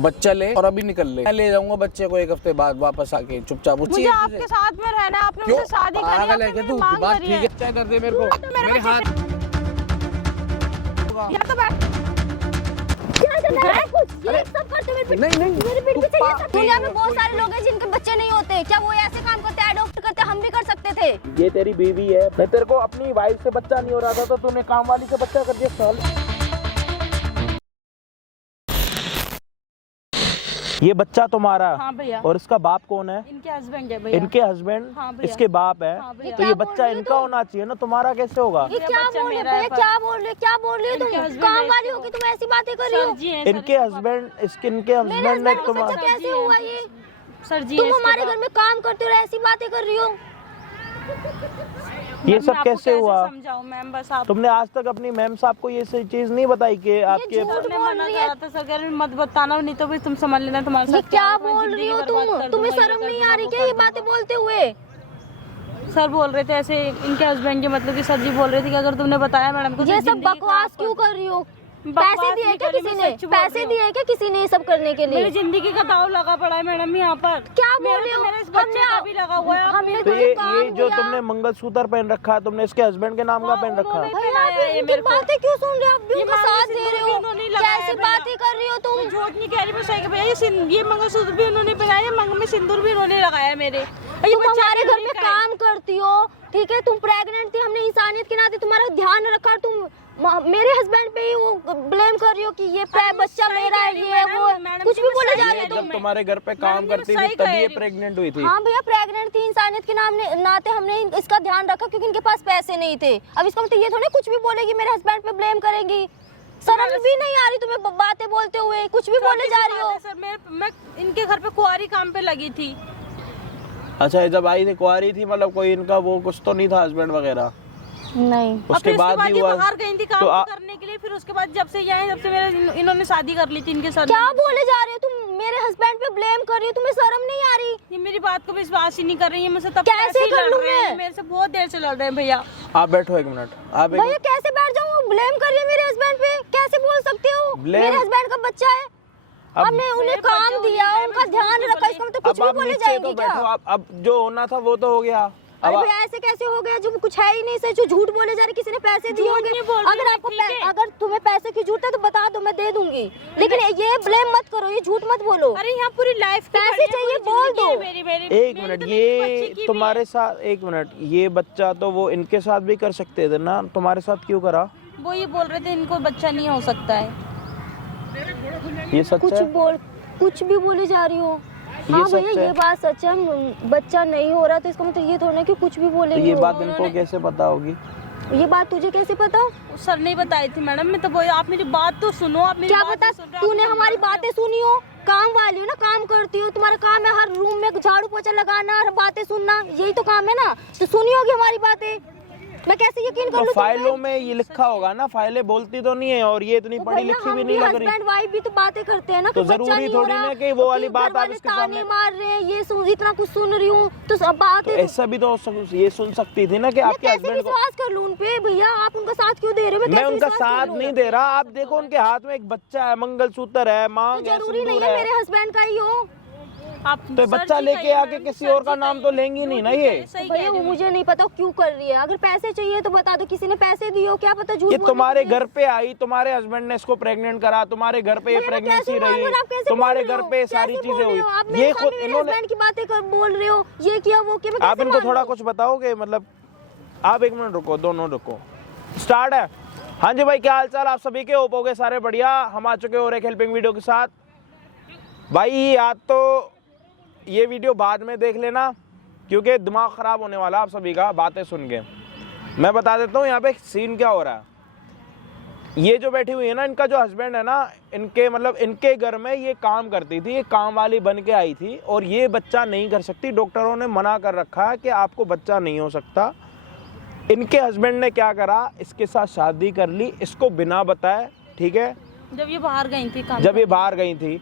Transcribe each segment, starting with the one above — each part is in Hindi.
बच्चा ले और अभी निकल ले, मैं ले जाऊंगा बच्चे को 1 हफ्ते बाद वापस आके चुपचाप। मुझे आपके साथ में रहना है, आपने मुझसे शादी करी है, पागल है क्या तू? बात ठीक है, क्या कर दे मेरे को, मेरे हाथ या तो बैठ। ये सब करते मेरे नहीं नहीं मेरे पीठ पीछे ये सब। दुनिया में बहुत सारे लोग हैं जिनके बच्चे नहीं होते, क्या वो ऐसे काम करते हैं, अडॉप्ट करते हैं? हम भी कर सकते थे। ये तेरी बीवी है, मैं तेरे को अपनी वाइफ से बच्चा नहीं हो रहा था तो तूने काम वाली से बच्चा कर दिया। साल ये बच्चा तुम्हारा। हाँ भैया। और इसका बाप कौन है? इनके हस्बैंड है भैया। इनके हस्बैंड? हाँ भैया। इसके बाप है। हाँ भैया। तो ये बच्चा इनका होना चाहिए ना, तुम्हारा कैसे होगा? ये क्या बोल रहे भैया, क्या बोल रहे तुम? काम वाली होगी तुम ऐसी बातें कर रही हो? इनके हस्बैंड, इनके हस्बैंड ने तुम्हारा कैसे हुआ ये? सर जी तुम हमारे घर में काम करते हो, ऐसी बातें कर रही हो? ये सब कैसे हुआ? समझाओ मैम, बस आप। तुमने आज तक अपनी मैम साहब को ये चीज नहीं बताई कि आपके सर मत बताना, नहीं तो भी तुम समझ लेना तुम्हारे साथ क्या बोल रही हो तुम? तुम्हें शर्म नहीं आ रही क्या ये बातें बोलते हुए? सर बोल रहे थे ऐसे, इनके हस्बैंड के मतलब कि सर जी बोल रहे थे कि अगर तुमने बताया मैडम को। ये सब बकवास क्यों कर रही हो? पैसे दिए क्या किसी ने? पैसे दिए क्या किसी ने ये सब करने के लिए? मेरी जिंदगी का दाव लगा पड़ा है मैडम यहाँ पर। क्या बोल रही हो? मेरे इस बच्चे का भी लगा हुआ है। हमने तो ये जो तुमने मंगलसूत्र पहन रखा है, तुमने इसके हस्बैंड के नाम का पहन रखा है? इनकी बातें क्यों सुन रहे हो? आप भी उनका साथ दे रहे हो, कैसी बातें कर रही हो तुम? झूठ नहीं कह रही मैं, सही भैया। ये मंगलसूत्र भी उन्होंने पहनाया, मंग में सिंदूर भी उन्होंने लगाया मेरे। तुम हमारे घर में काम करती हो, ठीक है? तुम प्रेग्नेंट थी, हमने इंसानियत के नाते तुम्हारा ध्यान रखा, तुम मेरे हस्बैंड पे ही वो ब्लेम कर रही हो कि ये बच्चा मेरा है, ये वो कुछ भी बोले जा रहे हो तुम। जब तुम्हारे घर पे काम करती थी तभी ये प्रेग्नेंट हुई थी? हाँ भैया, प्रेग्नेंट थी, इंसानियत के नाते हमने इसका ध्यान रखा क्योंकि इनके पास पैसे नहीं थे। अब इसका मतलब ये थोड़ी कुछ भी बोलेगी मेरे हस्बैंड पे ब्लेम करेंगी। शर्म भी नहीं आ रही तुम्हें बातें बोलते हुए? कुछ भी बोले जा रही हो। सर मैं इनके घर पे कुंवारी काम पे लगी थी। अच्छा, जब आई थी कुंवारी थी, मतलब कोई इनका वो कुछ तो नहीं था हस्बैंड वगैरह? नहीं। उसके बाद ही हुआ बाहर गई थी काम करने के लिए, फिर उसके बाद जब से यहाँ जब से मेरे इन्होंने शादी कर ली थी इनके साथ। क्या बोले जा रहे हो तुम? मेरे हस्बैंड पे ब्लेम कर रही हो, तुम्हें शर्म नहीं आ रही? ये मेरी बात को विश्वास ही नहीं कर रही है मुझसे। तब कैसे कर लूं मैं? मेरे से बहुत देर से लड़ रहे हैं भैया। आप बैठो 1 मिनट। आप भैया कैसे बैठ जाऊँ? ब्लेम कर रही है मेरे हस्बैंड पे, कैसे बोल सकते हो? मेरे हस्बैंड का बच्चा है, हमने उन्हें काम दिया, उनका ध्यान रखा, इसका मतलब कुछ भी बोले जाएंगे क्या? अब जो होना था वो तो हो गया। अरे भैया ऐसे कैसे हो गया? जो कुछ है ही नहीं, सच झूठ बोले जा रहे, किसी ने पैसे दिए होंगे। अगर आपको अगर तुम्हें पैसे की जरूरत है तो बता दो, मैं दे दूंगी, लेकिन ये ब्लेम मत करो, ये झूठ मत बोलो। अरे यहाँ पूरी लाइफ पैसे चाहिए बोल दो। 1 मिनट, ये तुम्हारे साथ 1 मिनट, ये बच्चा तो वो इनके साथ भी कर सकते थे ना, तुम्हारे साथ क्यों करा? वो ये बोल रहे थे इनको बच्चा नहीं हो सकता है। ये सच है? कुछ भी बोली जा रही हो। हाँ भैया ये बात सच है, बच्चा नहीं हो रहा तो इसका मतलब ये थोड़ा ना कि कुछ भी बोलेंगे। तो ये बात इनको कैसे पता होगी? ये बात तुझे कैसे पता? सर नहीं बताई थी मैडम, मैं तो आप मेरी बात तो सुनो। आप मेरी क्या बात पता तूने हमारी बातें सुनी हो? काम वाली हो ना, काम करती हो, तुम्हारा काम है हर रूम में झाड़ू पोछा लगाना, हर बातें सुनना, यही तो काम है ना, तो सुनी होगी हमारी बातें। मैं कैसे यकीन कर लूं? तो फाइलों में ये लिखा होगा ना, फाइलें बोलती तो नहीं है और ये इतनी पढ़ी लिखी भी नहीं लग रही। हस्बैंड वाइफ भी तो बातें करते हैं ना, तो जरूरी थोड़ी ना कि वो वाली बात आप इसके सामने मार रहे हैं, ये इतना कुछ सुन रही हूँ तो सब बातें ऐसा भी तो ये सुन सकती थी ना कि आपके हस्बैंड को। विश्वास कर लूं उन पे? भैया आप उनका साथ क्यों दे रहे हो? मैं उनका साथ नहीं दे रहा। आप देखो उनके हाथ में एक बच्चा है, मंगलसूत्र है, मांग है, जरूरी नहीं है मेरे हस्बैंड का ही हो। आप तो बच्चा लेके आके किसी और का नाम तो लेंगी नहीं ना। ये भैया वो मुझे नहीं पता क्यों कर रही है। अगर पैसे चाहिए तो बता दो, किसी ने पैसे दिए हो, क्या पता झूठ। ये तुम्हारे घर पे आई, तुम्हारे हस्बैंड ने इसको प्रेग्नेंट करा, तुम्हारे घर पे ये प्रेगनेंसी रही, तुम्हारे घर पे सारी चीजें हुई। ये खुद इन्होंने की बातें बोल रहे हो, ये किया वो किया। आप इनको थोड़ा कुछ बताओगे? मतलब आप 1 मिनट रुको, दोनों रुको, स्टार्ट है। हाँ जी भाई, क्या हाल चाल आप सभी के? होप हो गए सारे बढ़िया। हम आ चुके हो एक हेल्पिंग वीडियो के साथ। भाई या तो ये वीडियो बाद में देख लेना क्योंकि दिमाग ख़राब होने वाला आप सभी का बातें सुन के। मैं बता देता हूँ यहाँ पे सीन क्या हो रहा है। ये जो बैठी हुई है ना, इनका जो हस्बैंड है ना, इनके मतलब इनके घर में ये काम करती थी, ये काम वाली बन के आई थी और ये बच्चा नहीं कर सकती। डॉक्टरों ने मना कर रखा है कि आपको बच्चा नहीं हो सकता। इनके हस्बैंड ने क्या करा, इसके साथ शादी कर ली, इसको बिना बताए, ठीक है, जब ये बाहर गई थी जब ये बाहर गई थी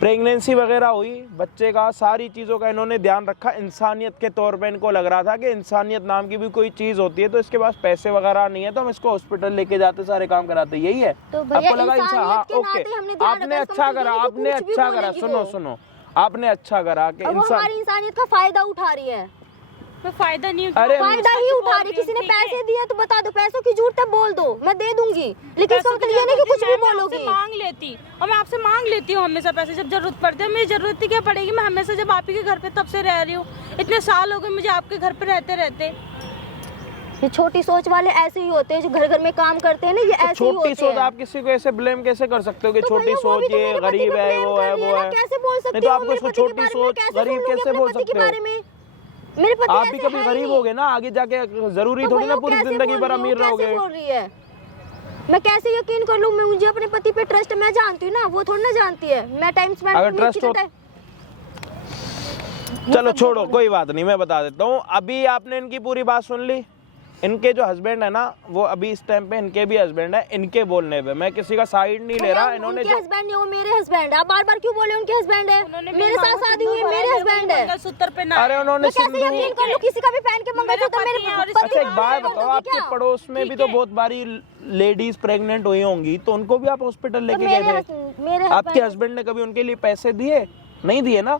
प्रेगनेंसी वगैरह हुई बच्चे का, सारी चीज़ों का इन्होंने ध्यान रखा। इंसानियत के तौर पे इनको लग रहा था कि इंसानियत नाम की भी कोई चीज़ होती है, तो इसके पास पैसे वगैरह नहीं है तो हम इसको हॉस्पिटल लेके जाते, सारे काम कराते, यही है। तो भैया आपको लगा इंसान, हाँ इंसानियत के ओके, नाते हमने ध्यान आपने रखा, इसका अच्छा मतलब करा, ये नहीं कि आपने कुछ भी अच्छा करा, बोलेगी सुनो वो। सुनो, आपने अच्छा करा कि अब वो इंसान, हमारी इंसानियत का फायदा उठा रही है। मैं फायदा नहीं अरे फायदा ही उठा रही, किसी ने पैसे दिए तो बता दो, पैसों की झूठ है बोल दो, मैं दे दूंगी, लेकिन इसका मतलब ये नहीं कि कुछ भी बोलोगी। मांग लेती, और मैं आपसे मांग लेती हूँ हमेशा पैसे जब जरूरत पड़ती है। मेरी जरूरत ही क्या पड़ेगी, मैं हमेशा जब आप ही के घर पे तब से रह रही हूँ, इतने साल हो गए मुझे आपके घर पे रहते रहते। ये छोटी सोच वाले ऐसे ही होते हैं जो घर घर में काम करते हैं ना, ये ऐसे ही छोटी होते सोच, हैं। आप किसी को ऐसे ब्लेम कैसे कर सकते हो कि तो छोटी भैया वो भी सोच, तो ये मेरे पति गरीब को है, blame वो कर है, रही वो ना, है, कैसे बोल नहीं सकती तो हूँ आपको मेरे उसको पति के छोटी बारे में, सोच, कैसे गरीब बोलूंगी कैसे अपने बोल पति के सकते हो? बारे में? मेरे पति आप भी ऐसे कभी है गरीब ही। होगे ना, आगे जाके जरूरी तो थोड़ी भैया ना वो पूरी कैसे जिंदगी बोल भर रही है, अमीर वो कैसे रहोगे। बोल रही है? मैं कैसे यकीन कर लूं? मुझे अपने पति पे ट्रस्ट, मैं जानती हूँ ना, वो थोड़ी ना जानती है। मैं टाइम स्पेंड अगर ट्रस्ट हो, चलो छोड़ो, कोई बात नहीं, मैं बता देता हूँ। अभी आपने इनकी पूरी बात सुन ली। इनके जो हस्बैंड है ना, वो अभी इस टाइम पे इनके भी हस्बैंड है, इनके बोलने पे मैं किसी का साइड नहीं ले रहा। इन्होंने जो हस्बैंड नहीं, वो मेरे हस्बैंड है। आप बार बार क्यों बोले उनके हस्बैंड है? मेरे साथ शादी हुई है, मेरे हस्बैंड है। मंगलसूत्र पे ना, अरे उन्होंने मैं कैसे सिंदूर, यकीन कर लूं किसी का भी पहन के मंगलसूत्र मेरे पति अच्छा एक का बात कर बताओ, दोगी आपके क्या? पड़ोस में भी तो बहुत बारी लेडीज प्रेग्नेंट हुई होंगी, तो उनको भी आप हॉस्पिटल लेके मेरे गए थे? आपके हस्बैंड ने कभी उनके लिए पैसे दिए? नहीं दिए ना।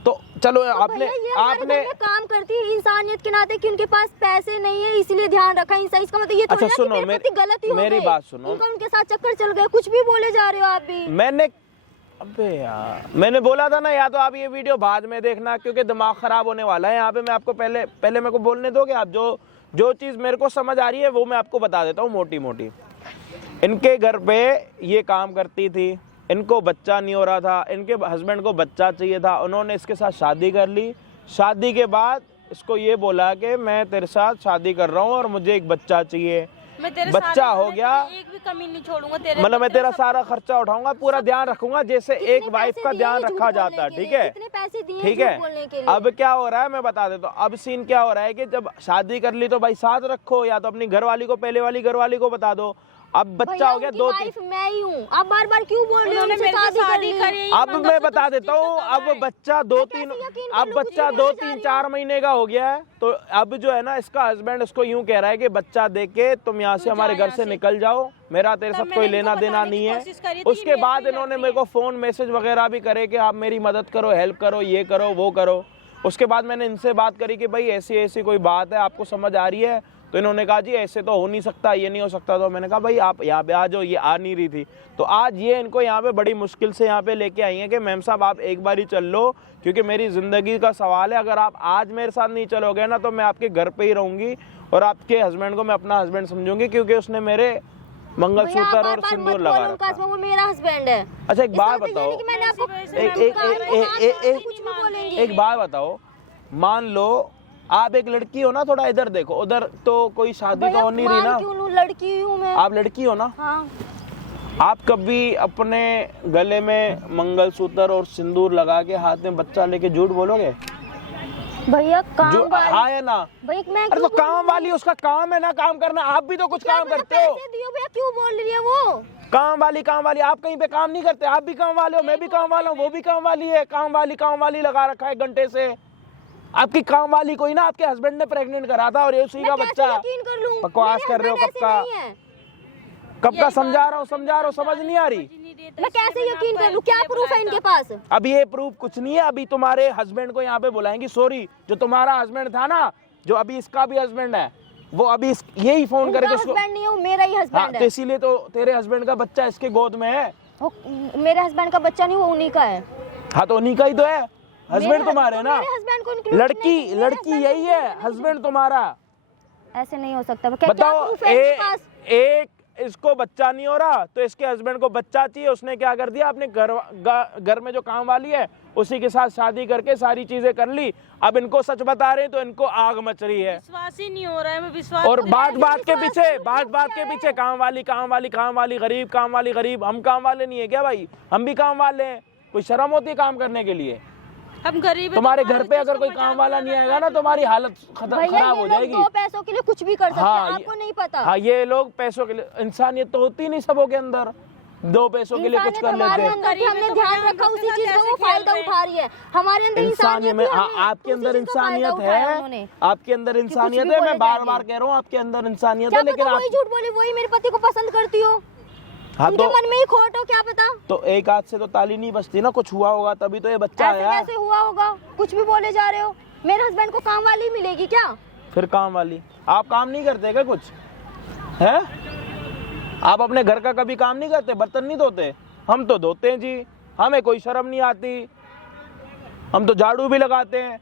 तो चलो आपने काम करती है इंसानियत के नाते कि उनके पास पैसे नहीं है इसलिए ध्यान रखा इंसान, इसका मतलब ये अच्छा, थोड़ी ना कि सुनो, मेरे पति गलती हो मेरी गई। बात सुनो। उनके साथ चक्कर चल गए, कुछ भी बोले जा रहे हो आप भी। मैंने, अबे यार, मैंने बोला था ना, या तो आप ये वीडियो बाद में देखना क्योंकि दिमाग खराब होने वाला है यहाँ पे। मैं आपको पहले मेरे को बोलने दोगे आप? जो चीज़ मेरे को समझ आ रही है वो मैं आपको बता देता हूँ मोटी मोटी। इनके घर पे ये काम करती थी, इनको बच्चा नहीं हो रहा था, इनके हस्बैंड को बच्चा चाहिए था, उन्होंने इसके साथ शादी कर ली। शादी के बाद इसको ये बोला कि मैं तेरे साथ शादी कर रहा हूँ और मुझे एक बच्चा चाहिए। मैं तेरे बच्चा हो गया, एक भी कमी नहीं छोड़ूंगा तेरे, मतलब मैं तेरा सारा खर्चा उठाऊंगा, पूरा ध्यान रखूंगा जैसे एक वाइफ का ध्यान रखा जाता है। ठीक है, ठीक है। अब क्या हो रहा है मैं बता देता हूँ। अब सीन क्या हो रहा है कि जब शादी कर ली तो भाई साथ रखो, या तो अपनी घरवाली को, पहले वाली घरवाली को बता दो। अब बच्चा हो गया, 2-3, मैं ही हूँ। आप बार बार क्यों बोल रहे हो? उन्होंने मेरे से शादी करी। अब मैं बता देता हूँ। अब बच्चा 2-3-4 महीने का हो गया है, तो अब जो है ना, इसका हस्बैंड इसको यूं कह रहा है कि बच्चा देख के तुम यहाँ से हमारे घर से निकल जाओ, मेरा तेरे साथ कोई लेना देना नहीं है। उसके बाद इन्होंने मेरे को फोन मैसेज वगैरह भी करे कि आप मेरी मदद करो, हेल्प करो, ये करो, वो करो। उसके बाद मैंने इनसे बात करी कि भाई ऐसी ऐसी कोई बात है, आपको समझ आ रही है? तो इन्होंने कहा जी ऐसे तो हो नहीं सकता, ये नहीं हो सकता। तो मैंने कहा भाई आप यहाँ पे आ जाओ, ये आ नहीं रही थी। तो आज ये इनको यहाँ पे बड़ी मुश्किल से यहाँ पे लेके आई हैं कि मैम साहब आप एक बार ही चल लो, क्योंकि मेरी ज़िंदगी का सवाल है। अगर आप आज मेरे साथ नहीं चलोगे ना तो मैं आपके घर पे ही रहूँगी और आपके हस्बैंड को मैं अपना हस्बैंड समझूंगी, क्योंकि उसने मेरे मंगलसूत्र और सिंदूर लगा रखा। वो मेरा हस्बैंड है। अच्छा एक बात बताओ, एक बात बताओ, मान लो आप एक लड़की हो ना, थोड़ा इधर देखो, उधर तो कोई शादी तो हो नहीं रही ना। क्यों लड़की हूँ मैं? आप लड़की हो ना? हाँ। आप कभी अपने गले में मंगलसूत्र और सिंदूर लगा के हाथ में बच्चा लेके झूठ बोलोगे? भैया काम वाली, हाँ है ना भैया मैं अरे तो काम वाली उसका काम है ना काम करना। आप भी तो कुछ काम करते हो। भैया क्यों बोल रही है वो? काम वाली आप कहीं पे काम नहीं करते? आप भी काम वाले हो, मैं भी काम वाला हूँ, वो भी काम वाली है। काम वाली लगा रखा है घंटे से। आपकी काम वाली कोई ना आपके हस्बैंड ने प्रेग्नेंट करा था और ये उसी का बच्चा। बकवास कर रहे हो कब का समझा रहा हूँ समझ नहीं आ रही? मैं कैसे यकीन कर लूं? क्या प्रूफ है इनके पास? अभी ये प्रूफ कुछ नहीं है। अभी तुम्हारे हस्बैंड को यहाँ पे बुलाएंगी। सॉरी, जो तुम्हारा हस्बैंड था ना, जो अभी इसका भी हस्बैंड है, वो अभी यही फोन करेगा उसको। हस्बैंड नहीं है, मेरा ही हस्बैंड है। तो इसीलिए तो तेरे हस्बैंड का बच्चा इसके गोद में है। मेरे हस्बैंड का बच्चा नहीं, वो उन्हीं का है। हाँ तो उन्हीं का ही तो है। हस्बैंड तुम्हारे ना, लड़की यही है, हस्बैंड तुम्हारा। ऐसे नहीं हो सकता। बताओ, एक इसको बच्चा नहीं हो रहा तो इसके हस्बैंड को बच्चा चाहिए। उसने क्या कर दिया, अपने घर में जो काम वाली है उसी के साथ शादी करके सारी चीजें कर ली। अब इनको सच बता रहे हैं तो इनको आग मच रही है। विश्वास ही नहीं हो रहा है। मैं विश्वास और बात के पीछे काम वाली गरीब, काम वाली गरीब। हम काम वाले नहीं है क्या भाई? हम भी काम वाले हैं। कोई शर्म होती है काम करने के लिए? हम गरीब। तुम्हारे घर पे अगर कोई काम वाला नहीं आएगा ना, तुम्हारी हालत खराब हो जाएगी। दो पैसों के लिए कुछ भी कर सकते हैं, आपको नहीं पता। हाँ, ये लोग पैसों के लिए, इंसानियत तो होती नहीं सबों के अंदर। दो पैसों के लिए कुछ कर लेते। हमने ध्यान रखा उसी चीज का वो फायदा उठा रही है। हमारे अंदर इंसानियत में आपके अंदर इंसानियत है, आपके अंदर इंसानियत है। मैं बार बार कह रहा हूँ आपके अंदर इंसानियत है, लेकिन आप वही झूठ बोली, वही मेरे पति को पसंद करती हो। हाँ तो मन में ही खोट हो, क्या पता। तो एक हाथ से तो ताली नहीं बजती ना, कुछ हुआ होगा तभी तो ये बच्चा आया। कैसे हुआ होगा, कुछ भी बोले जा रहे हो। मेरे हस्बैंड को काम वाली मिलेगी क्या? फिर काम वाली? आप काम नहीं करते क्या कुछ है? आप अपने घर का कभी काम नहीं करते? बर्तन नहीं धोते? हम तो धोते हैं जी, हमें कोई शर्म नहीं आती, हम तो झाड़ू भी लगाते हैं।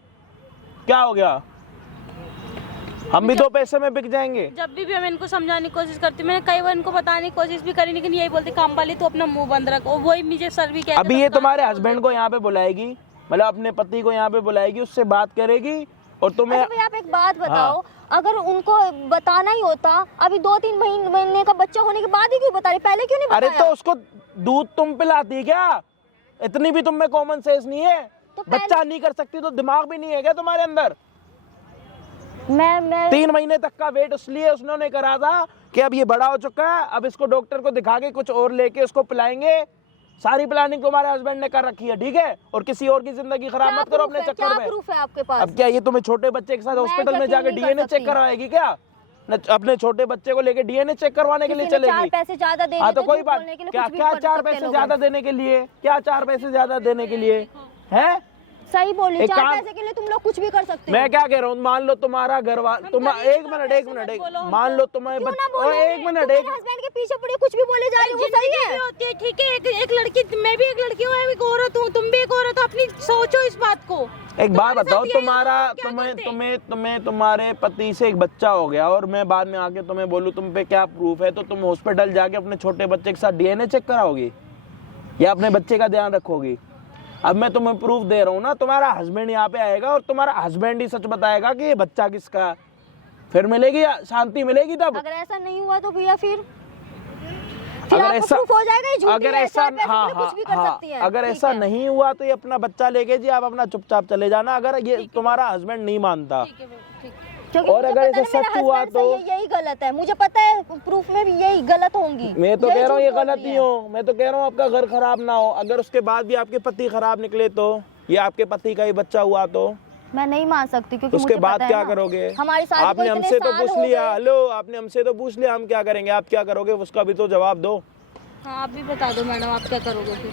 क्या हो गया, हम भी दो पैसे में बिक जाएंगे। जब भी मैं इनको समझाने की कोशिश करती हूँ, मैंने कई बार इनको बताने की कोशिश भी करी, लेकिन यही बोलते काम वाली तो अपना मुंह बंद रखो। वही मुझे सर भी कहते। अभी ये तुम्हारे हस्बैंड को यहाँ पे बुलाएगी, मतलब अपने पति को यहाँ पे बुलाएगी, उससे बात करेगी और तुम्हें। अच्छा आप एक बात बताओ, अगर उनको बताना ही होता, अभी 2-3 महीने का बच्चा होने के बाद ही क्यों बता रही, पहले क्यों नहीं बताया? अरे तो उसको दूध तुम पिलाती क्या? इतनी भी तुम में कॉमन सेंस नहीं है? तो बच्चा नहीं कर सकती तो दिमाग भी नहीं है क्या तुम्हारे अंदर? मैं 3 महीने तक का वेट इसलिए उसने करा था कि अब ये बड़ा हो चुका है, अब इसको डॉक्टर को दिखा के कुछ और लेके उसको पिलाएंगे। सारी प्लानिंग तुम्हारे हस्बैंड ने कर रखी है, ठीक है? और किसी और की जिंदगी खराब मत करो अपने चक्कर में। क्या प्रूफ है आपके पास? अब क्या ये तुम्हें छोटे बच्चे के साथ हॉस्पिटल में जाके डीएनए चेक करवाएगी क्या? अपने छोटे बच्चे को लेके डीएनए चेक करवाने के लिए चलेगी? 4 पैसे ज्यादा दे हाँ तो कोई बात, क्या 4 पैसे ज्यादा देने के लिए, क्या 4 पैसे ज्यादा देने के लिए है? सही बोली, 4 पैसे के लिए तुम लोग कुछ भी कर सकते हो। मैं क्या कह रहा हूँ, मान लो तुम्हारा घर वाला, तुम एक मिनट मान लो तुम्हारे एक मिनट हस्बैंड के पीछे पड़े कुछ भी बोले जा रहे हो, वो सही है? ठीक है, एक लड़की, मैं भी एक लड़की हूँ, मैं भी एक औरत हूँ, तुम भी एक औरत हो, अपनी सोचो इस बात को। एक बात बताओ, तुम्हें तुम्हारे पति से एक बच्चा हो गया और मैं बाद में आके तुम्हें बोलूं तुम पे क्या प्रूफ है, तो तुम हॉस्पिटल जाके अपने छोटे बच्चे के साथ डीएनए चेक कराओगी या अपने बच्चे का ध्यान रखोगी? अब मैं तुम्हें प्रूफ दे रहा हूँ ना, तुम्हारा हस्बैंड यहाँ पे आएगा और तुम्हारा हस्बैंड ही सच बताएगा कि ये बच्चा किसका, फिर मिलेगी शांति मिलेगी तब। अगर ऐसा नहीं हुआ तो भैया फिर अगर ऐसा हो जाएगा, अगर ऐसा अगर ऐसा नहीं हुआ तो ये अपना बच्चा लेके जी आप अपना चुपचाप चले जाना, अगर ये तुम्हारा हस्बैंड नहीं मानता। और अगर ऐसा सच हुआ तो यही गलत है, मुझे पता है, प्रूफ में भी यही गलत होंगी। मैं तो कह रहा हूँ ये गलत ही हो, मैं तो कह रहा हूँ आपका घर खराब ना हो। अगर उसके बाद भी आपके पति खराब निकले तो, ये आपके पति का ही बच्चा हुआ तो मैं नहीं मान सकती, क्योंकि उसके बाद क्या करोगे? आपने हमसे तो पूछ लिया, हेलो आपने हमसे तो पूछ लिया, हम क्या करेंगे, आप क्या करोगे, उसका भी तो जवाब दो। हाँ आप भी बता दो मैडम, आप क्या करोगे फिर?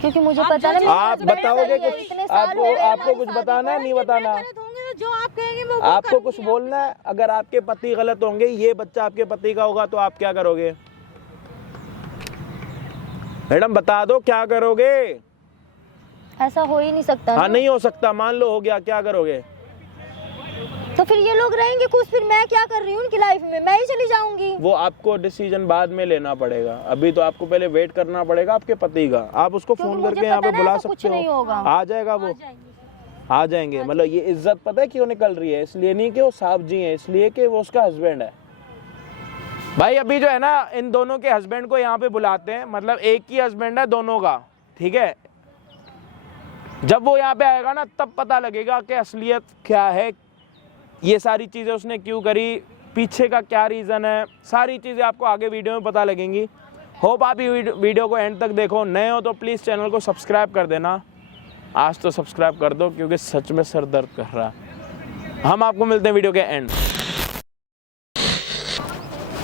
क्योंकि मुझे पता है आप बताओगे कुछ, आपको कुछ बताना है, नहीं बताना? जो आप कहेंगे वो आपको कुछ बोलना है? अगर आपके पति गलत होंगे, ये बच्चा आपके पति का होगा तो आप क्या करोगे? मैडम बता दो क्या करोगे? ऐसा हो ही नहीं सकता। हाँ नहीं हो सकता, मान लो हो गया, क्या करोगे? तो फिर ये लोग रहेंगे खुश, फिर मैं क्या कर रही हूँ उनकी लाइफ में, मैं ही चली जाऊंगी। वो आपको डिसीजन बाद में लेना पड़ेगा, अभी तो आपको पहले वेट करना पड़ेगा आपके पति का। आप उसको फोन करके यहाँ पे बुला सकते हो, आ जाएगा वो, आ जाएंगे। मतलब ये इज्जत पता है क्यों निकल रही है? इसलिए नहीं कि वो साहब जी हैं, इसलिए कि वो उसका हस्बैंड है। भाई अभी जो है ना, इन दोनों के हस्बैंड को यहाँ पे बुलाते हैं, मतलब एक ही हस्बैंड है दोनों का, ठीक है? जब वो यहाँ पे आएगा ना तब पता लगेगा कि असलियत क्या है, ये सारी चीज़ें उसने क्यों करी, पीछे का क्या रीज़न है, सारी चीज़ें आपको आगे वीडियो में पता लगेंगी। होप आप ये वीडियो को एंड तक देखो। नए हो तो प्लीज़ चैनल को सब्सक्राइब कर देना, आज तो सब्सक्राइब कर दो क्योंकि सच में सर दर्द कर रहा है। हम आपको मिलते हैं वीडियो के एंड।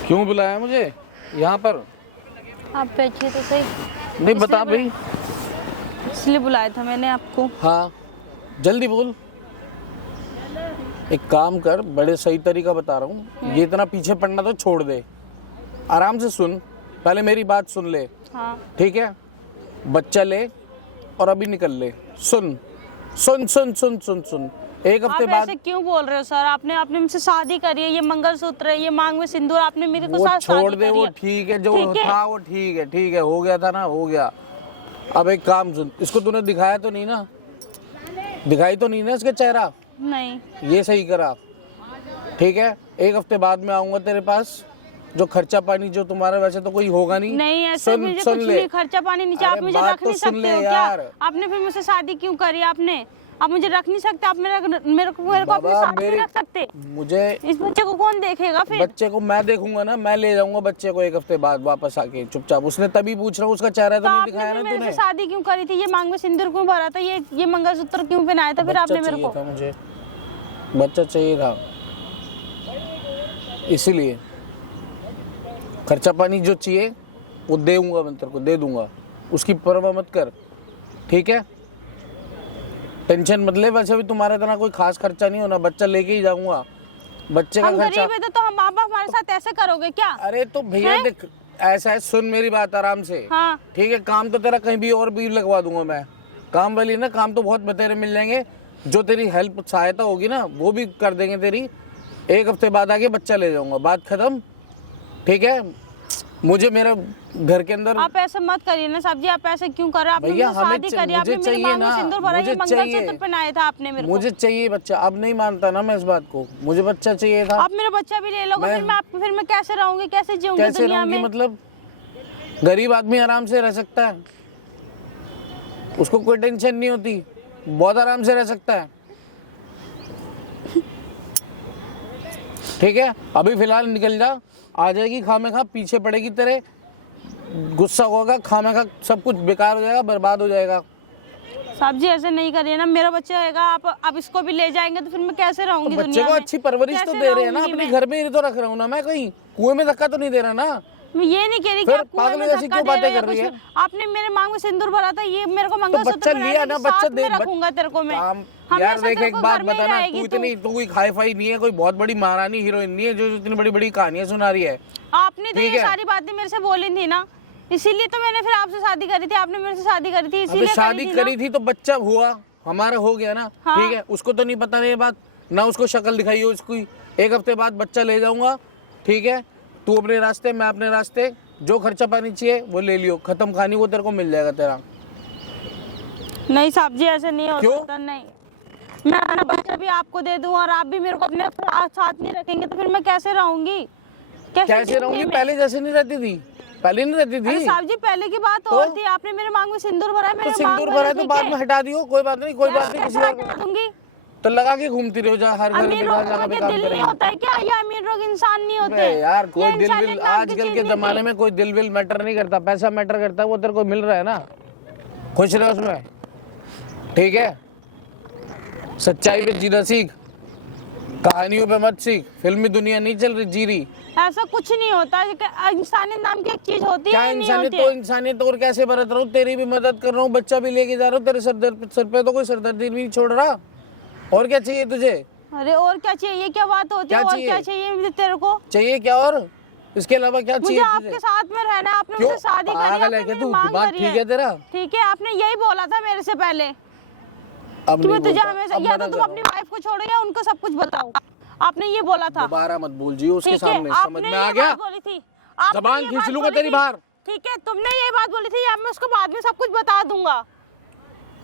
क्यों बुलाया मुझे यहाँ पर? आप बैठिए तो सही। नहीं बता भाई, इसलिए बुलाया था मैंने आपको। हाँ जल्दी बोल। एक काम कर, बड़े सही तरीका बता रहा हूँ, ये इतना पीछे पड़ना तो छोड़ दे, आराम से सुन, पहले मेरी बात सुन ले। हाँ। ठीक है, बच्चा ले और अभी निकल ले। सुन सुन सुन सुन सुन सुन, एक हफ्ते बाद। ऐसे क्यों बोल रहे हो सर? आपने मुझसे शादी करी है, ये मंगलसूत्र है, ये मांग में सिंदूर, आपने मेरे को साथ छोड़ दे, वो ठीक है, जो था वो ठीक है, ठीक है, हो गया था ना, हो गया। अब एक काम सुन, इसको तूने दिखाया तो नहीं ना, दिखाई तो नहीं ना इसका चेहरा? नहीं। ये सही करा, ठीक है? एक हफ्ते बाद में आऊंगा तेरे पास, जो खर्चा पानी जो तुम्हारा, वैसे तो कोई होगा नहीं। नहीं ऐसे मुझे कुछ नहीं, खर्चा पानी नीचे आप मुझे रख नहीं सकते हो क्या? आपने फिर मुझसे शादी क्यों करी? आपने आप मुझे रख नहीं सकते, आप मेरे को अपने साथ नहीं रख सकते। मुझे इस बच्चे को कौन देखेगा फिर? बच्चे को मैं देखूंगा ना, मैं ले जाऊंगा बच्चे को 1 हफ्ते बाद वापस आके चुपचाप। उसने तभी पूछ रहा हूँ, उसका चेहरा तो नहीं दिखाया ना मेरे तूने। से शादी क्यों करी थी? ये मांग में सिंदूर क्यों भरा था? ये मंगलसूत्र क्यों पहनाया था फिर आपने मेरे को? मुझे बच्चा चाहिए था, इसीलिए खर्चा पानी जो चाहिए वो दूंगा, मैं तेरे को दे दूंगा, उसकी परवाह मत कर, ठीक है? टेंशन मत ले। वैसे भी तुम्हारे इतना कोई खास खर्चा नहीं होना, बच्चा लेके ही जाऊंगा। बच्चे का हम खर्चा गरीब है तो हम आप हमारे साथ ऐसे करोगे क्या? अरे तो भैया देख, ऐसा है, सुन मेरी बात आराम से, हाँ। ठीक है? काम तो तेरा कहीं भी और भी लगवा दूंगा मैं, काम वाली ना, काम तो बहुत बतेरे मिल जाएंगे। जो तेरी हेल्प सहायता होगी ना वो भी कर देंगे तेरी। 1 हफ्ते बाद आके बच्चा ले जाऊंगा, बात खत्म, ठीक है? मुझे मेरे घर के अंदर आप ऐसे मत करिए ना साहब जी, आप ऐसे क्यों कर रहे हैं? आपने भैया, मुझसे हमें शादी करी, आपने मेरे चाहिए मांग में ना, सिंदूर भरा, ये मुझे मंगलसूत्र चाहिए। पहनाया था आपने मेरे को। मुझे चाहिए बच्चा। अब नहीं मानता ना मैं इस बात को, मुझे बच्चा चाहिए था। आप मेरा बच्चा भी ले लोगे, फिर मैं कैसे रहूंगी, कैसे जीऊंगी कैसे दुनिया रहूंगी? में? मतलब गरीब आदमी आराम से रह सकता है, उसको कोई टेंशन नहीं होती, बहुत आराम से रह सकता है, ठीक है? अभी फिलहाल निकल जा, आ जाएगी खामेखा, पीछे पड़ेगी तेरे, गुस्सा होगा, खामेखा सब कुछ बेकार हो जाएगा, बर्बाद हो जाएगा। साहब जी ऐसे नहीं करिए ना, मेरा बच्चा हैगा, आप इसको भी ले जाएंगे तो फिर मैं कैसे रहूंगी बच्चे दुनिया को में? अच्छी परवरिश तो कैसे दे रहे हैं ना, रहूंगी अपने मैं? घर में ही तो रख रहा हूँ ना मैं, कहीं कुएं में धक्का तो नहीं दे रहा ना। मैं ये नहीं कह रही कि फिर आप कुएं पागल में जैसी धक्का क्यों दे बातें रहे हैं कर रही कुछ। है? आपने मेरे मांग में सिंदूर भरा था, ये मेरे को तो मंगलसूत्र बच्चा पहनाया लिया था, ना, कि बच्चा साथ में दे रखूंगा तेरे को मैं। यार हमेशा देख तेरे एक को बात घर में ही बताना, रहेगी तू इतनी तो कोई खाई फाई नहीं है, कोई बहुत बड़ी महारानी हीरोइन नहीं है जो इतनी बड़ी बड़ी कहानियां सुना रही है। आपने तो ठीक ये है। सारी बातें मेरे से बोली थी ना, इसीलिए तो मैंने फिर आपसे शादी करी थी, आपने मेरे से शादी करी थी अबे इसीलिए शादी थी करी ना। थी तो बच्चा हुआ, हमारा हो गया ना, हाँ। ठीक है? उसको तो नहीं पता ये बात ना, उसको शक्ल दिखाई हो उसकी। 1 हफ्ते बाद बच्चा ले जाऊंगा, ठीक है? तू अपने रास्ते, मैं अपने रास्ते, जो खर्चा पानी चाहिए वो ले लियो, खत्म कहानी, वो तेरे को मिल जाएगा तेरा। नहीं साहब जी ऐसे नहीं हो क्यों? सकता, नहीं। मैं अपना बच्चा भी आपको दे दूं और आप भी मेरे को अपने साथ नहीं रखेंगे तो फिर मैं कैसे रहूंगी? कैसे जीऊंगी रहूंगी? मैं? पहले जैसे नहीं रहती थी, पहले नहीं रहती अरे थी। साहब जी पहले की बात तो? और थी, आपने मेरे मांग में सिंदूर भरा है, तो मेरे सिंदूर मांग भरा है तो ठीक बाद है। में हटा दियो, कोई बात नहीं, कोई बात नहीं, किसी और कैसे दूंगी? तो लगा के घूमती रहो, जा हर घर अमीर बेकार लोगों जगह पे के काम दिल नहीं करेंगी। होता है क्या? ये अमीर लोग इंसान नहीं होते? अबे यार कोई ये दिल इंसानियत विल नाम की आजकल चीज के नहीं जमाने थी। में कोई दिल विल मैटर नहीं करता, पैसा मैटर करता है, वो तेरे को मिल रहा है ना, खुश रहे उसमें, ठीक है? सच्चाई पे जीना सीख, कहानियों पे मत सीख, फिल्मी दुनिया नहीं चल रही जी रही। ऐसा कुछ नहीं होता, इंसानियत नाम की एक चीज होती क्या है, नहीं इंसानियत? होती तो है। इंसानियत और कैसे बरत रहा हूँ, तेरी भी मदद कर रहा हूँ, बच्चा भी लेके जा रहा हूँ, तेरे सर पे तो कोई सरदर्दी नहीं छोड़ रहा। और क्या चाहिए तुझे? अरे और क्या चाहिए? ये क्या बात होती है? क्या और चाहिए? क्या चाहिए तेरे को? चाहिए क्या और? इसके अलावा क्या मुझे चाहिए आपके तुझे? साथ में रहना है, आपने क्यों? मुझसे शादी करी, पागल आपने है क्या मेरी तू? मांग दिमाग करी ठीक है तेरा? ठीक है, आपने यही बोला था मेरे से पहले अब कि नहीं मैं तुझे बोलता, हमेशा, अब या मना तो तुम कर अपनी रहा वाइफ को छोड़ो या उनको सब कुछ बताओ, आपने ये बोला था। दोबारा मत बोल जी उसके ठीक है, सामने, समझ आपने में आ ये गया? बात बोली थी, आपने जबान ये खींच बात लूंगा बोली तेरी थी। बाहर। ठीक है, तुमने ये बात बोली थी, अब मैं उसको बाद में सब कुछ बता दूंगा।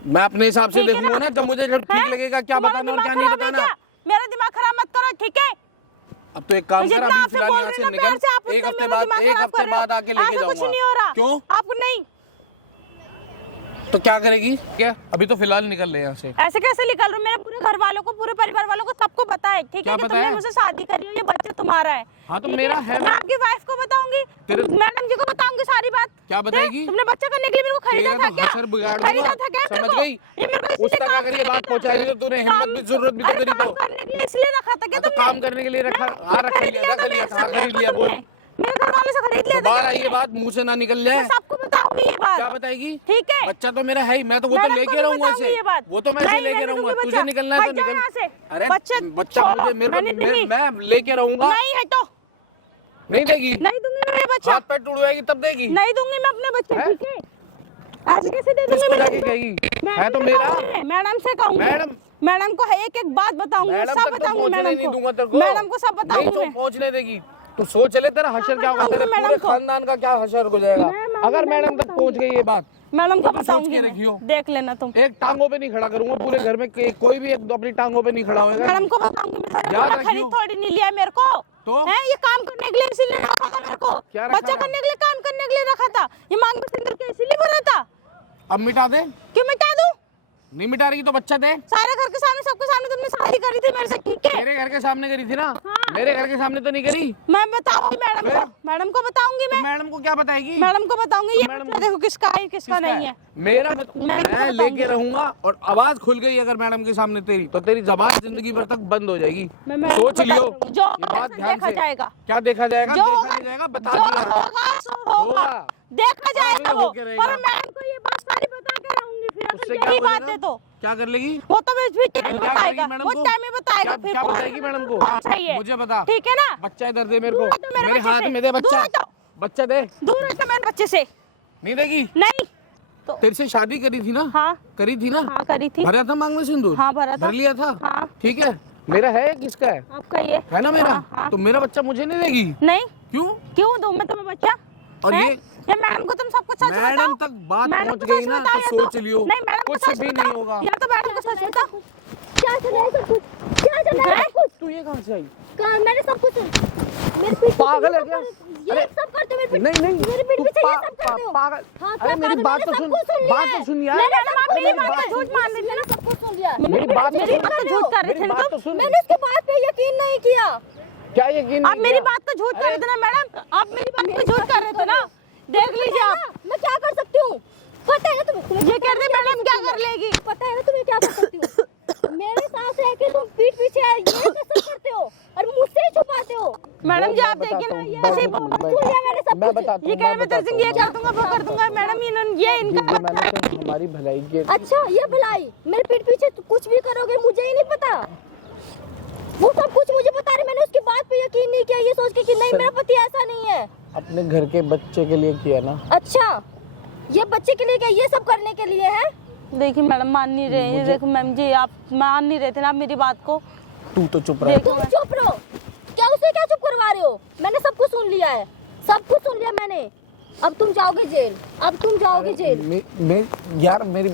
मैं अपने हिसाब से ठीक है देखूंगा ना, जब मुझे जब ठीक हैं? लगेगा क्या तुम्हारा बताना और दिमाग क्या नहीं खराब है बताना। क्या? मेरा दिमाग खराब मत करो, ठीक है? अब तो एक काम मुझे कर, जितना अभी आपसे फिलहाल बोल यहाँ रही से ना प्यार निकल, से, आप एक उतना हफ्ते मेरा बाद दिमाग एक खराब हफ्ते कर रहे हो। बाद आके लेके ऐसा कुछ जाऊंगा। नहीं हो रहा। क्यों? आपको नहीं, तो क्या करेगी? क्या अभी तो फिलहाल निकल ले यहाँ से। ऐसे कैसे निकल रहे हो? मेरे पूरे घर वालों को, पूरे परिवार वालों को सबको पता है, ठीक क्या है, कि पता तुमने है? मुझसे शादी करी है, ये बच्चा तुम्हारा है। हाँ तो ठीक मेरा है मैं आपकी वाइफ को बताऊंगी, मैडम जी को बताऊंगी सारी बात। क्या बताएगी? तुमने बच्चा करने के लिए मेरे को खरीदा था क्या? हसर बिगाड़ खरीदा दूंगा, था क्या मेरे समझ को? गई? ये मेरे को उस इसलिए तरह काम करिए बात करने पहुंचाई तो तूने हिम्मत भी जरूरत भी तो अरे तेरी काम तो। करने के लिए इसलिए रखा था क्या तो तुमने? काम करने के लिए रखा, हाँ रख खरीद लिया था, था खरीद लिया मेरे था, से, खरीद लिया, बोल। मेरे घर वाले से खरीद लिया था दोबारा क्या? ये बात मुंह से ना निकल जाए। मैं सबको बताऊंगी ये बात। क्या बताएगी? ठीक है, बच्चा तो मेरा है ही, मैं तो वो तो मैडम को लेके भी रहूंगा बताऊंगी इसे, ये बात। वो तो मैं इसे नहीं, लेके नहीं रहूंगा, दूंगी तुझे बच्चा। निकलना है तो हट जाओ यहाँ से। निकल। अरे बच्चा मुझे मेरे मैंने दूंगी। मैं लेके रहूंगा। नहीं है तो नहीं देगी? नहीं दूंगी मैं बच्चा, हाथ पैर टूट तब देगी। नहीं दूंगी मैं अपने बच्चे, हैं? ठीक है? आज कैसे दे दूंगी? किसको जाके कहेगी? है तो मेरा। मैडम से कहूंगी, मैडम? मैडम को एक एक बात बताऊंगी, मैडम सब तक तो बताऊंगी पहुंचने नहीं दूंगा तेरे मैडम को। को, मैडम को सब नहीं बताऊंगी तो मैं। पहुंचने देगी। तू सोच ले तेरा हशर क्या होगा, तेरे बताऊंगी पूरे मैडम को। खानदान का क्या हशर हो जाएगा अगर मैडम तक पहुंच गई ये बात। मैडम को तो सोच बताऊंगी के मैं। रखियो। देख लेना तुम। एक टांगों पे नहीं खड़ा करूंगा पूरे घर में, कोई भी अपनी टांगों पे नहीं खड़ा होगा। मैडम को बताऊंगी मैं। याद खरीद रखियो। थोड़ी नहीं लिया मेरे को, तो? है ये काम करने के लिए इसीलिए रखा था मेरे को, क्या रखा बच्चा था? करने के लिए, काम करने के लिए रखा था। ये मांग में सिंदूर के इसीलिए भरा था। अब मिटा दे। क्यों मिटा दूं? नहीं मिटा रही तो बच्चा दे। सारे घर के सामने, सबके सामने तुमने शादी करी थी मेरे से, ठीक है? मेरे घर के सामने करी थी ना? हाँ। मेरे घर के सामने तो नहीं करी। मैं बताऊंगी मैडम को बताऊंगी मैं। मैडम को क्या बताएगी? मैडम को बताऊंगी ये मैडम बच्चा देखो किसका है किसका नहीं है। मेरा मैं लेके रहूंगा और आवाज खुल गई अगर मैडम के सामने तेरी, तो तेरी जबान जिंदगी भर तक बंद हो जाएगी। सोच लियो। जो देखा जाएगा। क्या देखा जाएगा? जो देखा नहीं जाएगा, बता जो दिया। होगा सो होगा, देखा जाएगा वो। होके रहेगा। पर मैडम को ये बात सारी बता के रहूंगी फिर उससे अगर क्या यही बोलेगा? बात है तो क्या कर लेगी? वो तो भी टाइम क्या बताएगा, करेगी मैडम वो को? टाइम में बताएगा फिर। क्या बताएगी मैडम को? सही है, मुझे बता। ठीक है ना? बच्चा इधर दे मेरे को, दूर हटो मेरे मेरे बच्चे हाथ से। में दे दूर बच्चा। हटो। बच्चा दे। दूर हटो मेरे बच्चे से। नहीं देगी? नहीं तो तेरे से शादी करी थी ना? हाँ करी थी ना? हाँ करी थी। भरा था मांग में सिंदूर? हाँ भरा था। भर लिया था? हाँ। ठीक है, मेरा है किसका है? आपका ये है ना मेरा? हाँ, हाँ। तो मेरा बच्चा मुझे नहीं देगी? नहीं क्यों? क्यों दूं मैं तुम्हें बच्चा? और हैं? ये मैडम को तुम सब कुछ सच बताओ। मैडम तक बात मैडम पहुंच को गई सच ना बताओ तो या सोच लियो नहीं मैडम को कुछ सच भी बताओ। नहीं होगा। या तो मैडम को सच बताओ। क्या चल रहा है सब कुछ? क्या चल रहा है सब कुछ? तू ये कहाँ से आई? कहाँ? मैंने सब कुछ मेरे पीठ पीछे पागल है ये क्या? सब अरे, सब करते हो मेरे पीठ नहीं नहीं मेरे पीठ तू पीछे ये सब करते हो। पागल। हाँ, अरे क्या मेरी पागल? बात तो मैंने सुन, सब कुछ सुन लिया बात है। तो सुन यार। मैंने आप मेरी बात बात का झूठ मान रही थी मैंने सब कुछ सुन लिया है। मेरी बात तो मेरी सुन। बात तो झूठ कर रहे थे मेरी ना बात तो तुम। सुन। मैंने उसके बात पे यकीन नहीं किया। क्या यकीन आप नहीं मेरी किया? बात तो झूठ कर रहे थे ना मैडम, आप मेरी बात पे झूठ कर रहे थे ना। देख लीजिए आप। मैं क्या कर सकती हूँ? पता है ना तुम्हें? ये कह रहे मैडम क्या कर लेगी? पता है ना तुम्हें क्या कर सकती हूँ? मेरे साथ रह के तुम पीठ पीछे ये सब करते हो और मुझसे ही छुपाते हो। मैडम जी आप देखिए ना, ये ऐसे ही बोल सुन लिया मैंने सब मैं कुछ। बताता हूँ, ये कह रहे मैं तेरे से ये कर दूंगा वो कर दूंगा। मैडम ये इनका मैंने तो तुम्हारी भलाई के अच्छा ये भलाई मेरे पीठ पीछे कुछ भी करोगे मुझे ही नहीं पता। वो सब कुछ मुझे बता रहे, मैंने उसकी बात पे यकीन नहीं किया ये सोच के कि नहीं मेरा पति ऐसा नहीं है। अपने घर के बच्चे के लिए किया ना? अच्छा ये बच्चे के लिए क्या ये सब करने के लिए है? देखिए मैडम मान नहीं रहे हैं। देखो मैम जी आप मान नहीं रहे थे ना आप मेरी बात को। तू तो चुप रह। तुम चुप रहो। क्या उसे क्या चुप करवा रहे हो? मैंने सब कुछ सुन लिया है, सब कुछ सुन लिया मैंने। अब तुम जाओगे जेल, अब तुम जाओगे जेल। यार मेरी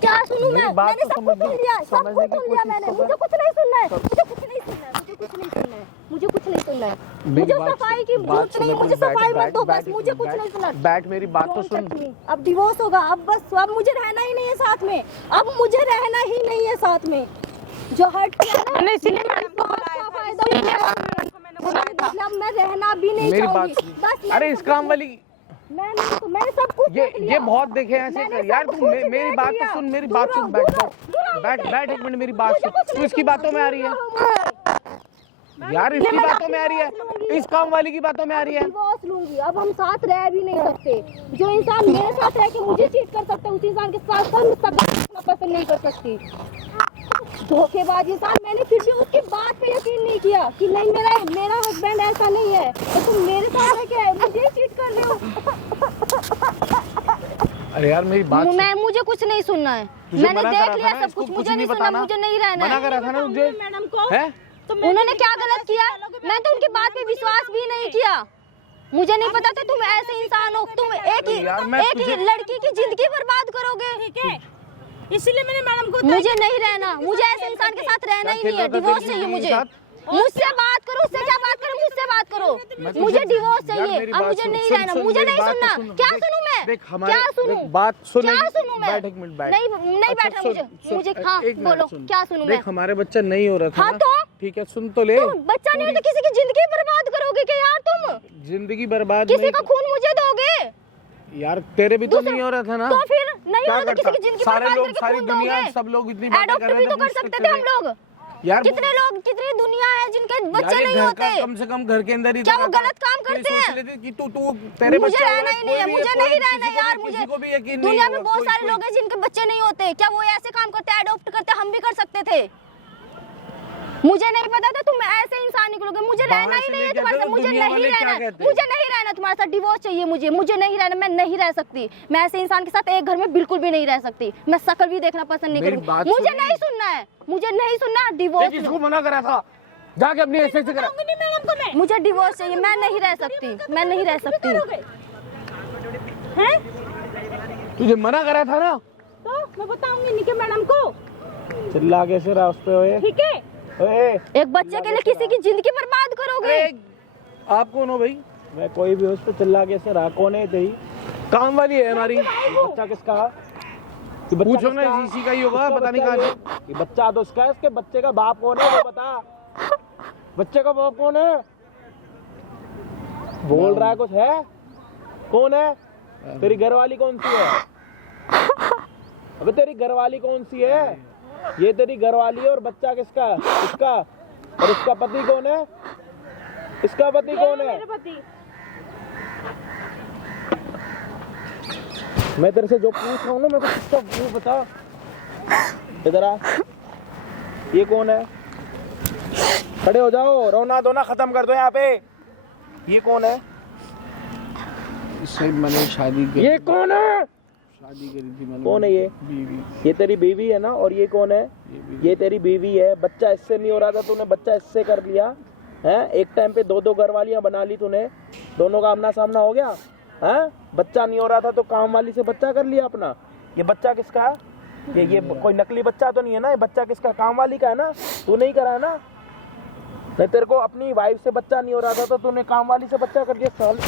क्या सुनूं मेरी मैं? बात मैंने तो सब कुछ समझ सुन लिया, सब समझने कुछ की सुन लिया कोशिश मैंने। तो मुझे कर। कुछ नहीं सुनना है, मुझे कुछ नहीं सुनना है, मुझे कुछ नहीं सुनना है, मुझे कुछ नहीं सुनना है। मेरी मुझे बात सफाई की बात जरूरत नहीं है, सुनो, मुझे बैठ, सफाई मत बैठ, दो बस, बैठ, मुझे कुछ बैठ, नहीं सुनना। बैठ मेरी बात तो Don't सुन। touch me। अब डिवोर्स होगा, अब बस अब मुझे रहना ही नहीं है साथ में, अब मुझे रहना ही नहीं है साथ में। जो हट किया ना मैंने इसीलिए मैडम को बुलाया का था। फायदा उठाया। मैंने बुलाया था। मतलब मैं रहना भी नहीं मेरी चाहूंगी। बात बस सुन। अरे इस काम वाली मैंने सब कुछ देख ये लिया। बहुत देखे ऐसे मैंने कर यार। सब तू कुछ मेरी देख बात लिया। तो सुन, मेरी दूर बात रहो, सुन। बैठ दूर रहो, दूर रहो बैठ मुझसे। बैठ एक मिनट मेरी बात मुझे सुन। कुछ तू नहीं इसकी सुनना, बातों में आ रही है यार, इसलिए इसकी मैं बातों में आ रही है, इस काम वाली की बातों में आ रही है। डिवोर्स लूंगी। अब हम साथ रह भी नहीं सकते। जो इंसान मेरे साथ रह के मुझे चीट कर सकता है उस इंसान के साथ मैं सब पसंद नहीं कर सकती। धोखेबाज इंसान। मैंने फिर भी उसकी बात पे यकीन नहीं किया कि नहीं मेरा हस्बैंड ऐसा नहीं है, तो तुम मेरे साथ रह के मुझे चीट कर रहे हो। अरे यार मेरी बात सुन। मैं मुझे कुछ नहीं सुनना है, तुझे मैंने मना देख करा लिया था ना, सब कुछ, इसको मुझे नहीं सुनना, बताना। मुझे नहीं रहना मना है। करा था ना तुझे मैडम को है? उन्होंने क्या गलत किया? मैं तो उनकी बात पे विश्वास भी नहीं किया। मुझे नहीं पता था तुम ऐसे इंसान हो, तुम एक यार, मैं ही तुझे- लड़की की जिंदगी बर्बाद करोगे। ठीक है इसीलिए मैंने मैडम को मुझे नहीं रहना, मुझे ऐसे इंसान के साथ रहना ही नहीं है। डिवोर्स चाहिए मुझे। मुझसे बात करो, उससे क्या बात करो, मुझसे बात करो। मुझे डिवोर्स चाहिए, अब मुझे नहीं रहना, मुझे नहीं सुनना। क्या सुनूं मैं? क्या सुनूं? बात सुन। क्या सुनूं मैं? बैठ एक मिनट बैठ। नहीं अच्छा, बैठना सुन, मुझे। सुन, मुझे एक हाँ मिनट बोलो सुन। क्या सुनूं मैं? देख हमारे बच्चा नहीं हो रहा था हाँ ना? तो ठीक है सुन तो ले। तुम बच्चा नहीं हो तो किसी की जिंदगी बर्बाद करोगे क्या यार तुम? जिंदगी बर्बाद किसी नहीं का खून मुझे दोगे? यार, तेरे भी तो दूसरा- नहीं हो रहा था ना? तो फिर नहीं क्या हो रहा तो करता? किसी की जिंदगी सारे बर्बाद लोग, करके सारी खून दुनिया, दोगे? सब लोग इतनी बातें एडॉप्ट कर रहे भी थे, तो कर पूछ सकते सकते थे हम लोग। यार कितने लोग, कितनी दुनिया है जिनके बच्चे यार, नहीं घर होते। का कम से कम घर के अंदर ही क्या तो वो रहता। गलत काम कोई करते सोच हैं? लेती कि तू तेरे मुझे बच्चा रहना होगा, ही नहीं है, कोई भी मुझे कोई नहीं रहना किसी को भी- यार। किसी मुझे को भी यकीन नहीं दुनिया में होगा, बहुत कोई- सारे कोई- लोग हैं जिनके बच्चे नहीं होते। क्या वो ऐसे काम करते, अडॉप्ट करते? हम भी कर सकते थे। मुझे नहीं पता था तुम ऐसे इंसान निकलोगे। मुझे रहना ही नहीं है तुम्हारे साथ, मुझे नहीं रहना, मुझे नहीं रहना तुम्हारे साथ। डिवोर्स चाहिए मुझे नहीं रहना, मैं नहीं रह सकती। मैं ऐसे इंसान के साथ एक घर में बिल्कुल भी नहीं रह सकती। मैं शक्ल भी देखना पसंद नहीं मेरी करूंगी। बात मुझे सुन। नहीं सुनना है, मुझे नहीं सुनना। डिवोर्स किसको मना करा था? जाके अपनी ऐसे करा। मैडम को मैं मुझे डिवोर्स चाहिए, मैं नहीं रह सकती, मैं नहीं रह सकती। हैं तुझे मना करा था ना? तो मैं बताऊंगी निके मैडम को। चिल्ला कैसे रहा उस पे? ओए ठीक है ओए, एक बच्चे के लिए किसी की जिंदगी बर्बाद करोगे? आप कौन हो भाई? मैं कोई भी, उस पे चिल्ला कैसे रहा? कौन है तेरी? काम वाली है हमारी। बच्चा किसका? कि बच्चा पूछो ना, किसका? इसी का ही होगा, उसका पता नहीं बच्चा कहाँ ये बच्चा तो उसका है, इसके बच्चे का बाप कौन है वो बता। बच्चे का बाप कौन है? बोल रहा है कुछ है? कौन है? तेरी घरवाली कौन सी है? अबे तेरी घरवाली कौन सी है? ये तेरी घरवाली है और बच्चा किसका है? इसका। और इसका पति कौन है? इसका पति कौन है? मेरे पति। मैं तेरे से जो पूछ रहा हूँ ना, मेरे को किसका वो बता। इधर आ। ये कौन है? खड़े हो जाओ, रोना धोना खत्म कर दो यहाँ पे। ये कौन है? इससे मैंने शादी की। ये कौन है? शादी करी थी मैंने। कौन है ये? बीवी। ये तेरी बीवी है ना? और ये कौन है? ये तेरी बीवी है। बच्चा इससे नहीं हो रहा था, तूने बच्चा इससे कर लिया है। एक टाइम पे दो घरवालियां बना ली तूने, दोनों का आमना सामना हो गया है। बच्चा नहीं हो रहा था तो काम वाली से बच्चा कर लिया अपना। ये बच्चा किसका है? ये कोई नकली बच्चा तो नहीं है ना? ये बच्चा किसका? काम वाली का है ना? तू नहीं करा है ना? नहीं, तेरे को अपनी वाइफ से बच्चा नहीं हो रहा था तो तूने काम वाली से बच्चा कर दिया। साल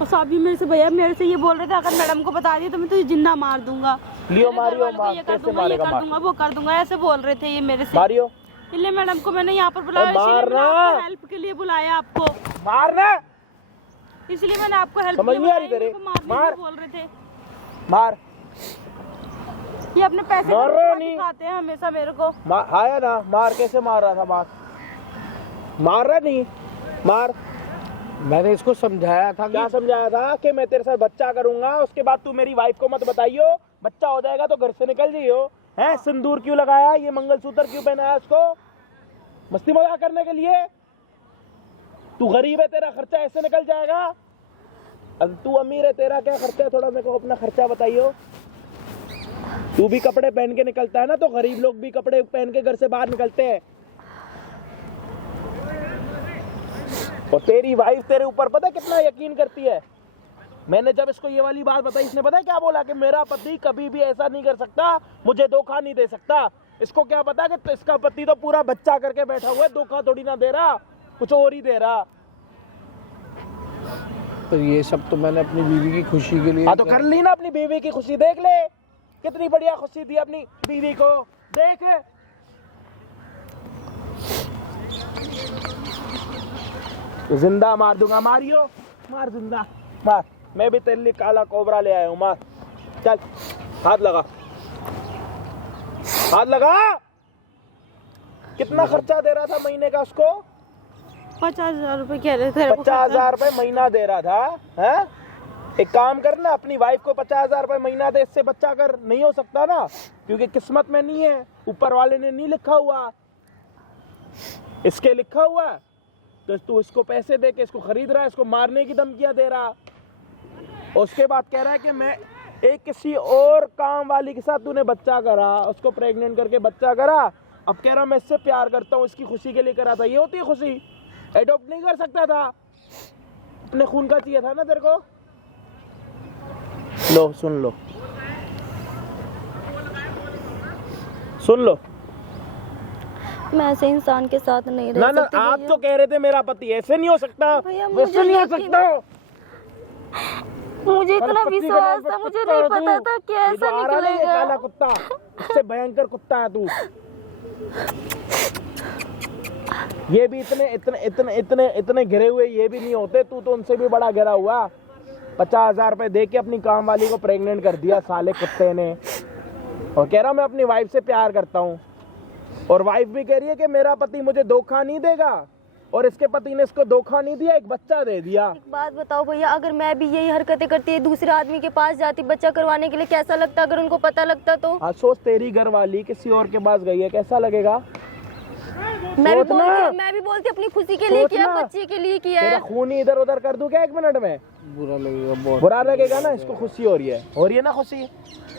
और साहब मेरे से भैया मेरे से ये बोल रहे थे अगर मैडम को बता दिया तो मैं तुझे जिंदा मार दूंगा। लियो मेरे मारियो, घरवालों को ये कर कैसे दूंगा, ये मारेगा? कर दूंगा, वो कर दूंगा, ऐसे बोल रहे थे ये मेरे से। मारियो, इसलिए मैडम को मैंने यहाँ पर बुलाया, इसलिए मैंने मारना। आपको हेल्प के लिए बुलाया आपको, मारना। इसलिए मैंने आपको हेल्प समझ के लिए नहीं आ रही बुलाया, तेरे? मेरे को मारने मार। को बोल रहे थे। मार। ये अपने पैसे मार का रहा रुपया नहीं। दिखाते हैं हमेशा मेरे को। आया ना? मार। कैसे मार रहा था? मार रहा नहीं? मार। मैंने इसको समझाया था। क्या समझाया था? कि मैं तेरे साथ बच्चा करूंगा, उसके बाद तू मेरी वाइफ को मत बताइयो, बच्चा हो जाएगा तो घर से निकल जाइयो। है सिंदूर क्यों लगाया? ये मंगलसूत्र क्यों पहनाया उसको? मस्ती मजाक करने के लिए? तू गरीब है, तेरा खर्चा ऐसे निकल जाएगा। अब तू अमीर है, तेरा क्या खर्चा है? थोड़ा मेरे को अपना खर्चा बताइयो। तू भी कपड़े पहन के निकलता है ना, तो गरीब लोग भी कपड़े पहन के घर से बाहर निकलते हैं। और तेरी वाइफ तेरे ऊपर पता है कितना यकीन करती है। मैंने जब इसको ये वाली बात बताई, इसने पता है क्या बोला? कि मेरा पति कभी भी ऐसा नहीं कर सकता, मुझे धोखा नहीं दे सकता। इसको क्या पता कि इसका पति तो पूरा बच्चा करके बैठा हुआ है, धोखा थोड़ी ना दे रहा, कुछ और ही दे रहा। तो ये सब तो मैंने अपनी बीवी की खुशी के लिए। हाँ तो कर ली ना अपनी बीवी की खुशी। देख ले कितनी बढ़िया खुशी दी अपनी बीवी को। देख जिंदा मार दूंगा। मारियो, मार जिंदा मार। मैं भी तेरे लिए काला कोबरा ले आया हूँ। मार। चल हाथ लगा, हाथ लगा। कितना खर्चा दे रहा था महीने का उसको? 50,000 रुपए कह रहे थे। 50,000 रुपए महीना दे रहा था। है एक काम कर ना, अपनी वाइफ को 50,000 रुपए महीना दे, इससे बच्चा कर। नहीं हो सकता ना, क्योंकि किस्मत में नहीं है, ऊपर वाले ने नहीं लिखा हुआ, इसके लिखा हुआ है। तो तू इसको पैसे दे के इसको खरीद रहा है, इसको मारने की धमकियां दे रहा। और उसके बाद कह रहा है कि मैं एक किसी और काम वाली के साथ तूने बच्चा करा, उसको प्रेग्नेंट करके बच्चा करा। अब कह रहा मैं इससे प्यार करता हूँ, इसकी खुशी के लिए करा था। ये होती है खुशी? एडॉप्ट नहीं कर सकता था? अपने खून का चाहिए था ना तेरे को? लो सुन लो, सुन लो। मैं ऐसे इंसान के साथ नहीं रह ना ना, सकती आप भैया। तो कह रहे थे मेरा पति ऐसे नहीं हो सकता, भैया, वैसे मुझे नहीं हो यकीन- सकता। मुझे इतना पति के नाम विश्वास पे था, मुझे कुत्ता नहीं है पता तू। था कि ये ऐसा जो आ रहा है ना, ये निकलेगा। काला कुत्ता, इससे भयंकर कुत्ता है तू। ये भी इतने इतने इतने इतने इतने घिरे हुए ये भी नहीं होते, तू तो उनसे भी बड़ा घिरा हुआ। 50,000 रुपए दे के अपनी काम वाली को प्रेग्नेंट कर दिया साले कुत्ते ने। और कह रहा मैं अपनी वाइफ से प्यार करता हूँ, और वाइफ भी कह रही है कि मेरा पति मुझे धोखा नहीं देगा, और इसके पति ने इसको धोखा नहीं दिया, एक बच्चा दे दिया। एक बात बताओ भैया, अगर मैं भी यही हरकतें करती दूसरे आदमी के पास जाती बच्चा करवाने के लिए, कैसा लगता अगर उनको पता लगता तो? आज सोच, तेरी घर वाली किसी और के पास गई है, कैसा लगेगा? मैं भी बोलती अपनी खुशी के लिए किया, बच्चे के लिए किया तेरा है। खून ही इधर उधर कर दूं क्या 1 मिनट में? बुरा लगेगा बहुत। बुरा लगेगा ना, इसको खुशी हो रही है ना खुशी।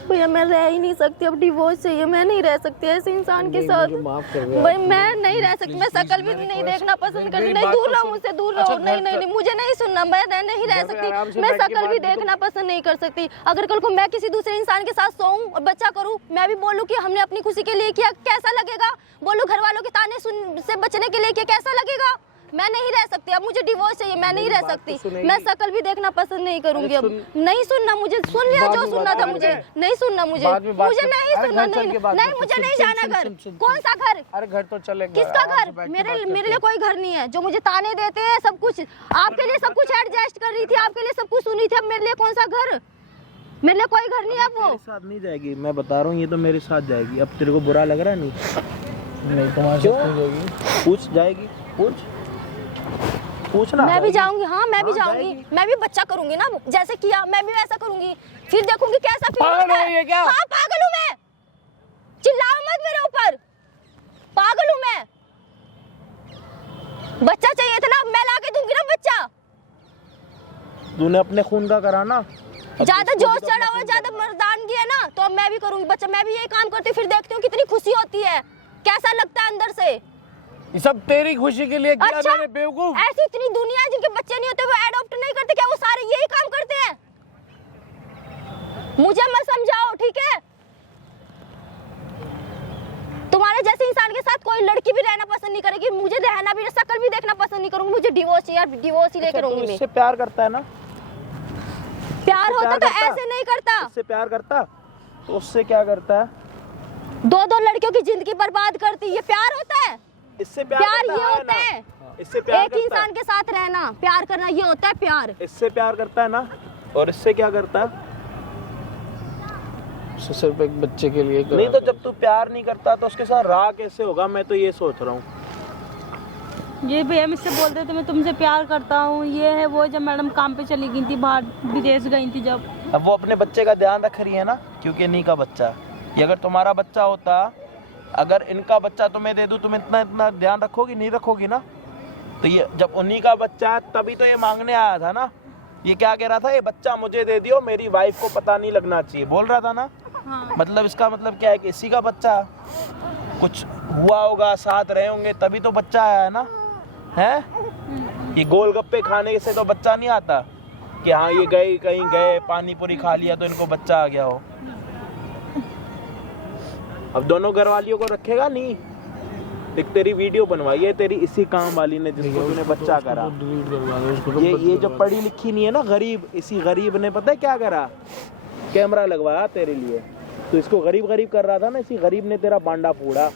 भैया मैं रह ही नहीं सकती, अब डिवोर्स चाहिए, मैं नहीं रह सकती ऐसे इंसान के साथ। माफ कर दो। भाई मैं नहीं रह सकती, मैं शकल भी नहीं देखना पसंद करती। नहीं, दूर रहो मुझसे, दूर रहो। नहीं नहीं नहीं, मुझे नहीं सुनना, मैं नहीं रह सकती, मैं शकल भी देखना पसंद नहीं कर सकती। अगर कल को मैं किसी दूसरे इंसान के साथ सोऊं और बच्चा करूं, मैं भी बोलूं कि हमने अपनी खुशी के लिए किया, कैसा लगेगा? बोलूं घर वालों के ताने से बचने के लिए किया, कैसा लगेगा? मैं नहीं रह सकती, अब मुझे डिवोर्स चाहिए, मैं नहीं रह सकती, मैं शक्ल भी देखना पसंद नहीं करूंगी अब। नहीं सुनना मुझे, सुन लिया जो सुनना था मुझे, नहीं सुनना मुझे नहीं सुनना, नहीं मुझे नहीं जाना घर। कौन सा घर? अरे घर तो चलेगा। किसका घर? मेरे लिए कोई घर नहीं है। जो मुझे ताने देते हैं सब कुछ, आपके लिए सब कुछ एडजस्ट कर रही थी, आपके लिए सब कुछ सुनी थी, अब मेरे लिए कौन सा घर? मेरे लिए कोई घर नहीं है। वो मेरे साथ नहीं जाएगी, मैं बता रहा हूँ, ये तो मेरे साथ जाएगी। अब तेरे को बुरा लग रहा है? नहीं तुम्हारे साथ जाएगी, पूछ जाएगी, पूछना। मैं भी जाऊंगी, हाँ मैं भी जाऊंगी, मैं भी बच्चा करूंगी ना, जैसे किया मैं भी वैसा करूंगी, फिर देखूंगी कैसा फील पागल होता हो ये क्या? हाँ पागल हूँ मैं, चिल्लाओ मत मेरे ऊपर, पागल हूँ मैं। बच्चा चाहिए था ना, मैं ला के दूंगी ना बच्चा। तूने अपने खून का करा ना, ज्यादा जोश चढ़ा हुआ, ज्यादा मर्दानगी है ना, तो अब मैं भी करूंगी बच्चा, मैं भी यही काम करती हूँ, फिर देखती हूँ कितनी खुशी होती है, कैसा लगता है अंदर से। ये सब तेरी खुशी के लिए किया अच्छा, मैंने बेवकूफ। ऐसी इतनी दुनिया है जिनके बच्चे नहीं होते, वो एडॉप्ट नहीं करते क्या? वो सारे यही काम करते हैं? मुझे मत समझाओ, ठीक है? तुम्हारे जैसे इंसान के साथ कोई लड़की भी रहना पसंद नहीं करेगी, मुझे रहना भी, शक्ल भी देखना पसंद नहीं करूंगी, मुझे डिवोर्स चाहिए, डिवोर्स ही लेकर रहूंगी मैं। इससे प्यार करता है ना? प्यार होता तो ऐसे नहीं करता। इससे प्यार करता तो उससे क्या करता है? दो लड़कियों की जिंदगी बर्बाद करती, ये प्यार होता है? इससे प्यार ये होता है, इससे प्यार एक इंसान के साथ रहना, प्यार करना, ये होता है प्यार। इससे प्यार करता है ना, और इससे क्या करता है? सिर्फ एक बच्चे के लिए नहीं तो जब तू प्यार नहीं करता तो उसके साथ राह कैसे होगा? मैं तो ये सोच रहा हूँ। ये भैया मुझसे बोलते थे मैं तुमसे प्यार करता हूँ, ये है वो। जब मैडम काम पे चली गई थी, बाहर विदेश गई थी जब, अब वो अपने बच्चे का ध्यान रख रही है ना, क्योंकि इन्हीं का बच्चा। ये अगर तुम्हारा बच्चा होता, अगर इनका बच्चा तुम्हें दे दूं, तुम इतना ध्यान रखोगी? नहीं रखोगी ना। तो ये जब उन्हीं का बच्चा है तभी तो ये मांगने आया था ना। ये क्या कह रहा था? ये बच्चा मुझे दे दियो, मेरी वाइफ को पता नहीं लगना चाहिए, बोल रहा था ना। हाँ। मतलब इसका मतलब क्या है कि इसी का बच्चा, कुछ हुआ होगा, साथ रहे होंगे, तभी तो बच्चा आया है ना। है ये गोलगप्पे खाने से तो बच्चा नहीं आता कि हाँ ये गए कहीं गए, पानी पूरी खा लिया तो इनको बच्चा आ गया हो। अब दोनों घर वालियों को रखेगा नहीं। एक तेरी वीडियो बनवाई है तेरी इसी काम वाली ने, जिसको तूने बच्चा करा। ये जो पढ़ी लिखी नहीं है ना, गरीब, इसी गरीब ने पता है क्या करा? कैमरा लगवाया तेरे लिए। तो इसको गरीब कर रहा था ना, इसी गरीब ने तेरा बांडा फोड़ा।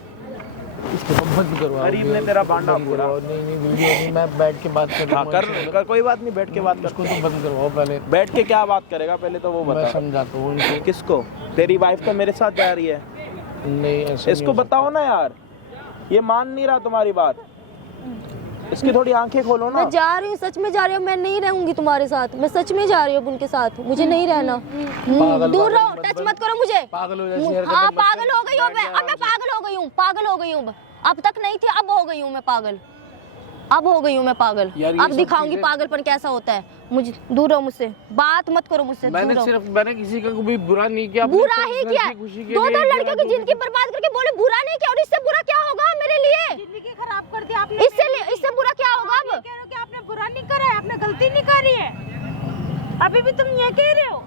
गरीब ने तेरा बांडा फोड़ा। नहीं वीडियो नहीं, मैं बैठ के बात कर कोई बात नहीं, बैठ के बात कर। उसको तो बंद करवाओ पहले। बैठ के क्या बात करेगा पहले तो वो बता। मैं समझाता हूँ उनको। किसको? तेरी वाइफ तो मेरे साथ जा रही है। नहीं ऐसे इसको बताओ ना यार, ये मान नहीं रहा तुम्हारी बात। इसकी थोड़ी आंखें खोलो ना। मैं जा रही हूँ, सच में जा रही हूँ, मैं नहीं रहूंगी तुम्हारे साथ, मैं सच में जा रही हूँ उनके साथ, मुझे नहीं रहना। दूर रहो, टच मत करो मुझे। पागल हो जैसी हरकतें हाँ मत पागल हो गई हूँ मैं, अब मैं पागल हो गई हूँ, अब तक नहीं थी, अब हो गई हूँ मैं पागल, अब हो गई हूँ मैं पागल। अब दिखाऊंगी पागलपन कैसा होता है। मुझे दूर रहो मुझसे, बात मत करो मुझसे। मैंने किसी का भी बुरा नहीं किया। बुरा ही किया, दो लड़कियों की जिंदगी बर्बाद करके बोले बुरा नहीं किया, और इससे बुरा क्या होगा मेरे लिए? जिंदगी खराब कर दी आपने। इससे बुरा क्या होगा? अब कह रहे हो कि आपने बुरा नहीं करा है, आपने गलती नहीं करी है, अभी भी तुम ये कह रहे हो।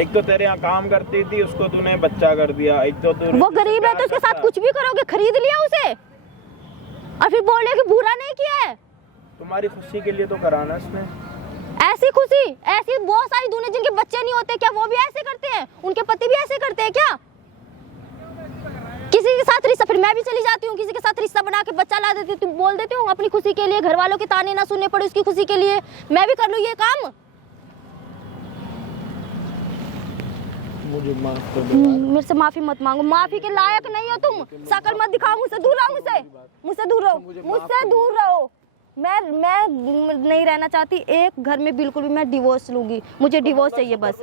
एक तो तेरे यहाँ काम करती थी, उसको तूने बच्चा कर दिया। एक तो वो गरीब है तो उसके साथ कुछ भी करोगे, खरीद लिया उसे, और फिर बोले कि बुरा नहीं किया है। तुम्हारी खुशी के लिए तो कराना इसने। ऐसी खुशी, ऐसी बहुत सारी दुनिया जिनके बच्चे नहीं होते, क्या वो भी ऐसे करते हैं? उनके पति भी ऐसे करते हैं क्या? किसी के साथ रिश्ता, फिर मैं भी चली जाती हूँ, किसी के साथ रिश्ता बना के बच्चा ला देती हूँ, तुम बोल देती हूँ अपनी खुशी के लिए, घर वालों के ताने ना सुनने पड़े उसकी खुशी के लिए, मैं भी कर लूँ ये काम। मुझे माफ कर दो। मेरे से माफी मत मांगो, माफी के लायक नहीं हो तुम, शक्ल मत दिखाओ, मुझसे दूर रहो, मुझसे दूर रहो। मैं नहीं रहना चाहती एक घर में, बिल्कुल भी। मैं डिवोर्स लूंगी, मुझे डिवोर्स चाहिए, बस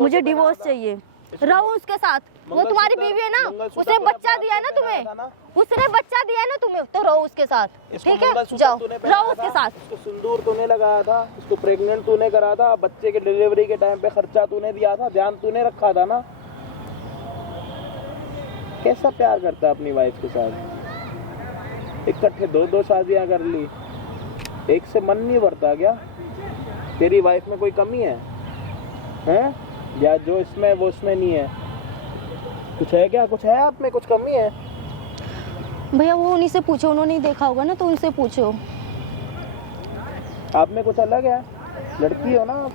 मुझे डिवोर्स चाहिए। रहो उसके साथ, वो तुम्हारी बीवी है ना, उसने बच्चा दिया है ना तुम्हें, उसने बच्चा दिया है ना तुम्हें, तो रहो उसके साथ, ठीक है? जाओ रहो उसके साथ। इसको सिंदूर तूने लगाया था, इसको प्रेग्नेंट तूने करा था, बच्चे के डिलीवरी के टाइम पे खर्चा तूने दिया था, ध्यान तूने रखा था ना। कैसा प्यार करता है अपनी वाइफ के साथ? इकट्ठे दो शादियां कर ली, एक से मन नहीं भरता क्या? तेरी वाइफ में कोई कमी है हैं? या जो इसमें वो इसमें नहीं है? कुछ है क्या? कुछ है आप में कुछ कमी है? भैया वो उन्हीं से पूछो, उन्होंने नहीं देखा होगा ना, तो उनसे पूछो। आप में कुछ अलग है, लड़की हो ना आप।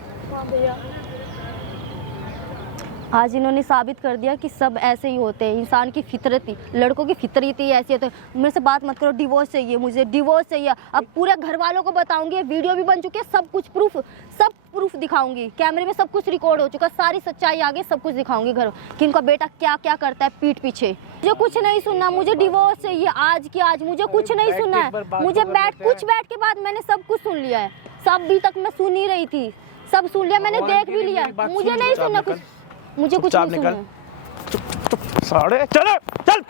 आज इन्होंने साबित कर दिया कि सब ऐसे ही होते हैं, इंसान की फितरत ही, लड़कों की फितरत ही ऐसी है। तो मेरे से बात मत करो, डिवोर्स चाहिए मुझे, डिवोर्स चाहिए। अब पूरे घर वालों को बताऊंगी, वीडियो भी बन चुके हैं, सब कुछ सब प्रूफ दिखाऊंगी, कैमरे में सब कुछ रिकॉर्ड हो चुका, सारी सच्चाई आगे सब कुछ दिखाऊंगी घर कि इनका बेटा क्या क्या करता है पीठ पीछे। मुझे कुछ नहीं सुनना, मुझे डिवोर्स चाहिए आज की आज, मुझे कुछ नहीं सुनना है। मुझे बैठ के बाद मैंने सब कुछ सुन लिया है, सब भी तक मैं सुन ही रही थी, सब सुन लिया मैंने, देख भी लिया, मुझे नहीं सुनना कुछ, मुझे कुछ नहीं सुनना। चुप साढ़े चलो चल।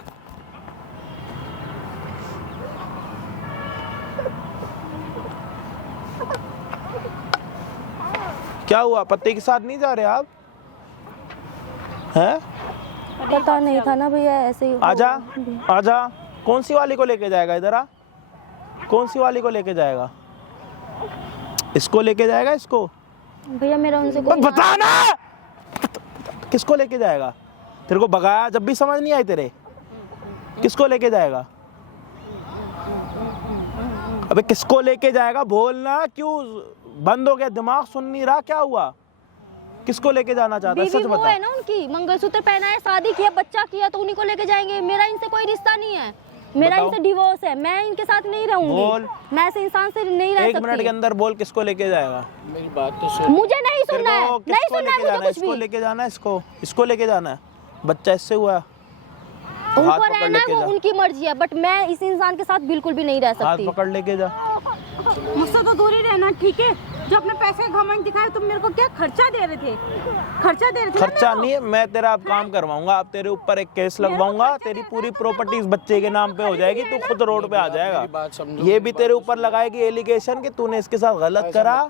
क्या हुआ, पति के साथ नहीं जा रहे आप? हैं? पता नहीं था ना भैया, ऐसे ही आजा आजा। कौन सी वाली को लेके जाएगा इधर आ? कौन सी वाली को लेके जाएगा? इसको लेके जाएगा इसको? भैया मेरा उनसे कोई बता ना, किसको लेके जाएगा? तेरे को भगाया जब भी समझ नहीं आई तेरे, किसको लेके जाएगा? अबे किसको लेके जाएगा बोलना, क्यों बंद हो गया दिमाग, सुन नहीं रहा? क्या हुआ, किसको लेके जाना चाहता है? सच वो बता। है ना, उनकी मंगलसूत्र पहना है, शादी किया, बच्चा किया, तो उन्हीं को लेके जाएंगे। मेरा इनसे कोई रिश्ता नहीं है, मेरा इनसे डिवोर्स है, मैं इनके साथ नहीं रहूंगी, मैं ऐसे इंसान से नहीं रह सकती। 1 मिनट के अंदर बोल किसको लेके जाएगा? मेरी बात तो सुन। मुझे नहीं सुनना है, नहीं सुनना है मुझे कुछ इसको भी। लेके जाना है, इसको लेके जाना है। बच्चा इससे हुआ, उनको रहना है, वो उनकी मर्जी है, बट मैं इस इंसान के साथ बिल्कुल भी नहीं रह हाथ सकती। पकड़ लेके जा। मुझसे तो दूर ही रहना, ठीक है? जो अपने पैसे का घमंड दिखाए, तुम मेरे को क्या खर्चा दे रहे थे? खर्चा दे रहे थे ना खर्चा मेरे को? नहीं है, मैं तेरा अब काम करवाऊंगा, अब तेरे ऊपर एक केस लगवाऊंगा, तेरी पूरी प्रॉपर्टी इस बच्चे के नाम पे हो जाएगी, तू खुद रोड पे आ जाएगा। ये भी तेरे ऊपर लगाएगी एलिगेशन कि तूने इसके साथ गलत करा,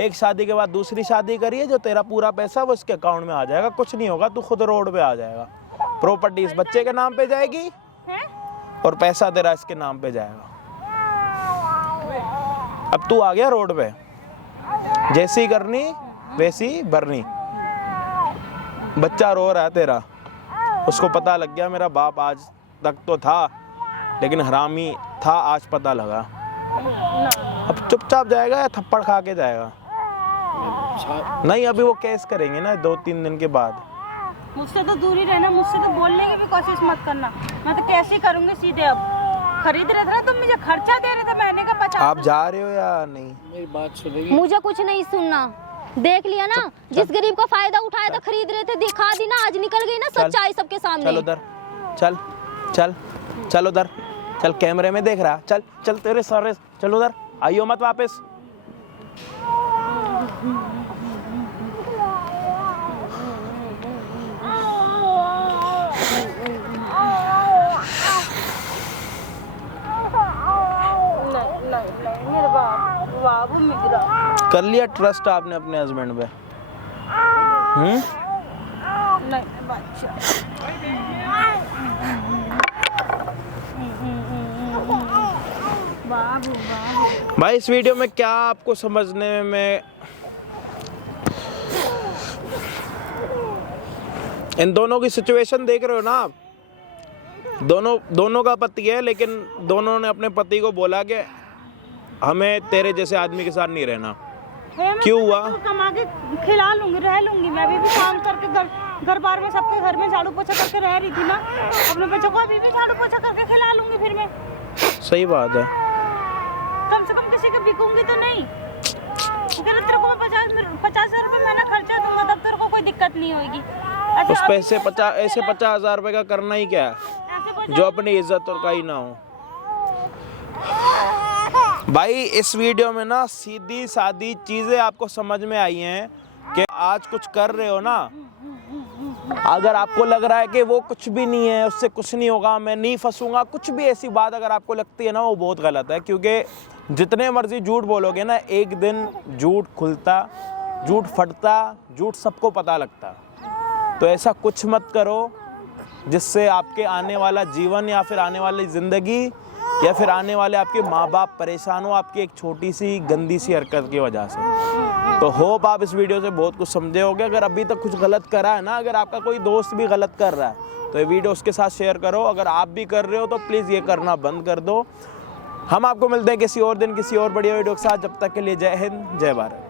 एक शादी के बाद दूसरी शादी करी है, जो तेरा पूरा पैसा वो इसके अकाउंट में आ जाएगा। कुछ नहीं होगा, तू खुद रोड पे आ जाएगा, प्रॉपर्टी इस बच्चे के नाम पे जाएगी और पैसा तेरा इसके नाम पे जाएगा। अब तू आ गया रोड पे, जैसी करनी वैसी भरनी। बच्चा रो रहा है तेरा, उसको पता लग गया मेरा बाप आज तक तो था लेकिन हरामी था, आज पता लगा। अब चुपचाप जाएगा या थप्पड़ खा के जाएगा? नहीं, अभी वो केस करेंगे ना 2-3 दिन के बाद। मुझसे तो दूर ही रहना, मुझसे तो बोलने की भी कोशिश मत करना, मैं तो कैसे करूंगी सीधे। अब खरीद रहे थे ना तुम, मुझे खर्चा दे रहे थे महीने का 50। आप जा रहे हो या नहीं? मेरी बात सुनेगी? मुझे कुछ नहीं सुनना, देख लिया ना, जिस गरीब का फायदा उठाया था, खरीद रहे थे, दिखा दी ना, आज निकल गई ना सच्चाई सबके सामने। चल उधर, चल चल चल उधर, चल कैमरे में देख रहा, चल चल तेरे सारे, चल उधर, आइयो मत वापस। मेरे बाबू मिगरा कर लिया ट्रस्ट आपने अपने हस्बैंड पे? नहीं बच्चा। बाबू बाबू भाई इस वीडियो में क्या आपको समझने में, इन दोनों की सिचुएशन देख रहे हो ना आप? दोनों का पति है, लेकिन दोनों ने अपने पति को बोला कि हमें तेरे जैसे आदमी के साथ नहीं रहना। क्यों हुआ? कमा के खिला लूंगी, रह लूंगी, मैं भी काम करके घर बार में सबके घर में झाड़ू पोछा करके रह रही थी ना, अपने बच्चों को अभी भी झाड़ू पोछा करके खिला लूंगी फिर मैं। सही बात है। कम से कम किसी का बिकूंगी तो नहीं। तेरे को मैं 50,000 रुपये महीना खर्चा दूंगा, तब तेरे को कोई दिक्कत नहीं होगी। उस पैसे 50,000 रुपए का करना ही क्या है जो अपनी इज्जत और का ही ना हो। भाई इस वीडियो में ना सीधी सादी चीजें आपको समझ में आई हैं कि आज कुछ कर रहे हो ना, अगर आपको लग रहा है कि वो कुछ भी नहीं है, उससे कुछ नहीं होगा, मैं नहीं फंसूंगा, कुछ भी ऐसी बात अगर आपको लगती है ना, वो बहुत गलत है। क्योंकि जितने मर्जी झूठ बोलोगे ना, एक दिन झूठ खुलता, झूठ फटता, झूठ सबको पता लगता। तो ऐसा कुछ मत करो जिससे आपके आने वाला जीवन या फिर आने वाली ज़िंदगी या फिर आने वाले आपके माँ बाप परेशान हो, आपकी एक छोटी सी गंदी सी हरकत की वजह से। तो होप आप इस वीडियो से बहुत कुछ समझे होगे। अगर अभी तक कुछ गलत करा है ना, अगर आपका कोई दोस्त भी गलत कर रहा है तो ये वीडियो उसके साथ शेयर करो। अगर आप भी कर रहे हो तो प्लीज़ ये करना बंद कर दो। हम आपको मिलते हैं किसी और दिन किसी और बढ़िया वीडियो के साथ। जब तक के लिए जय हिंद, जय भारत।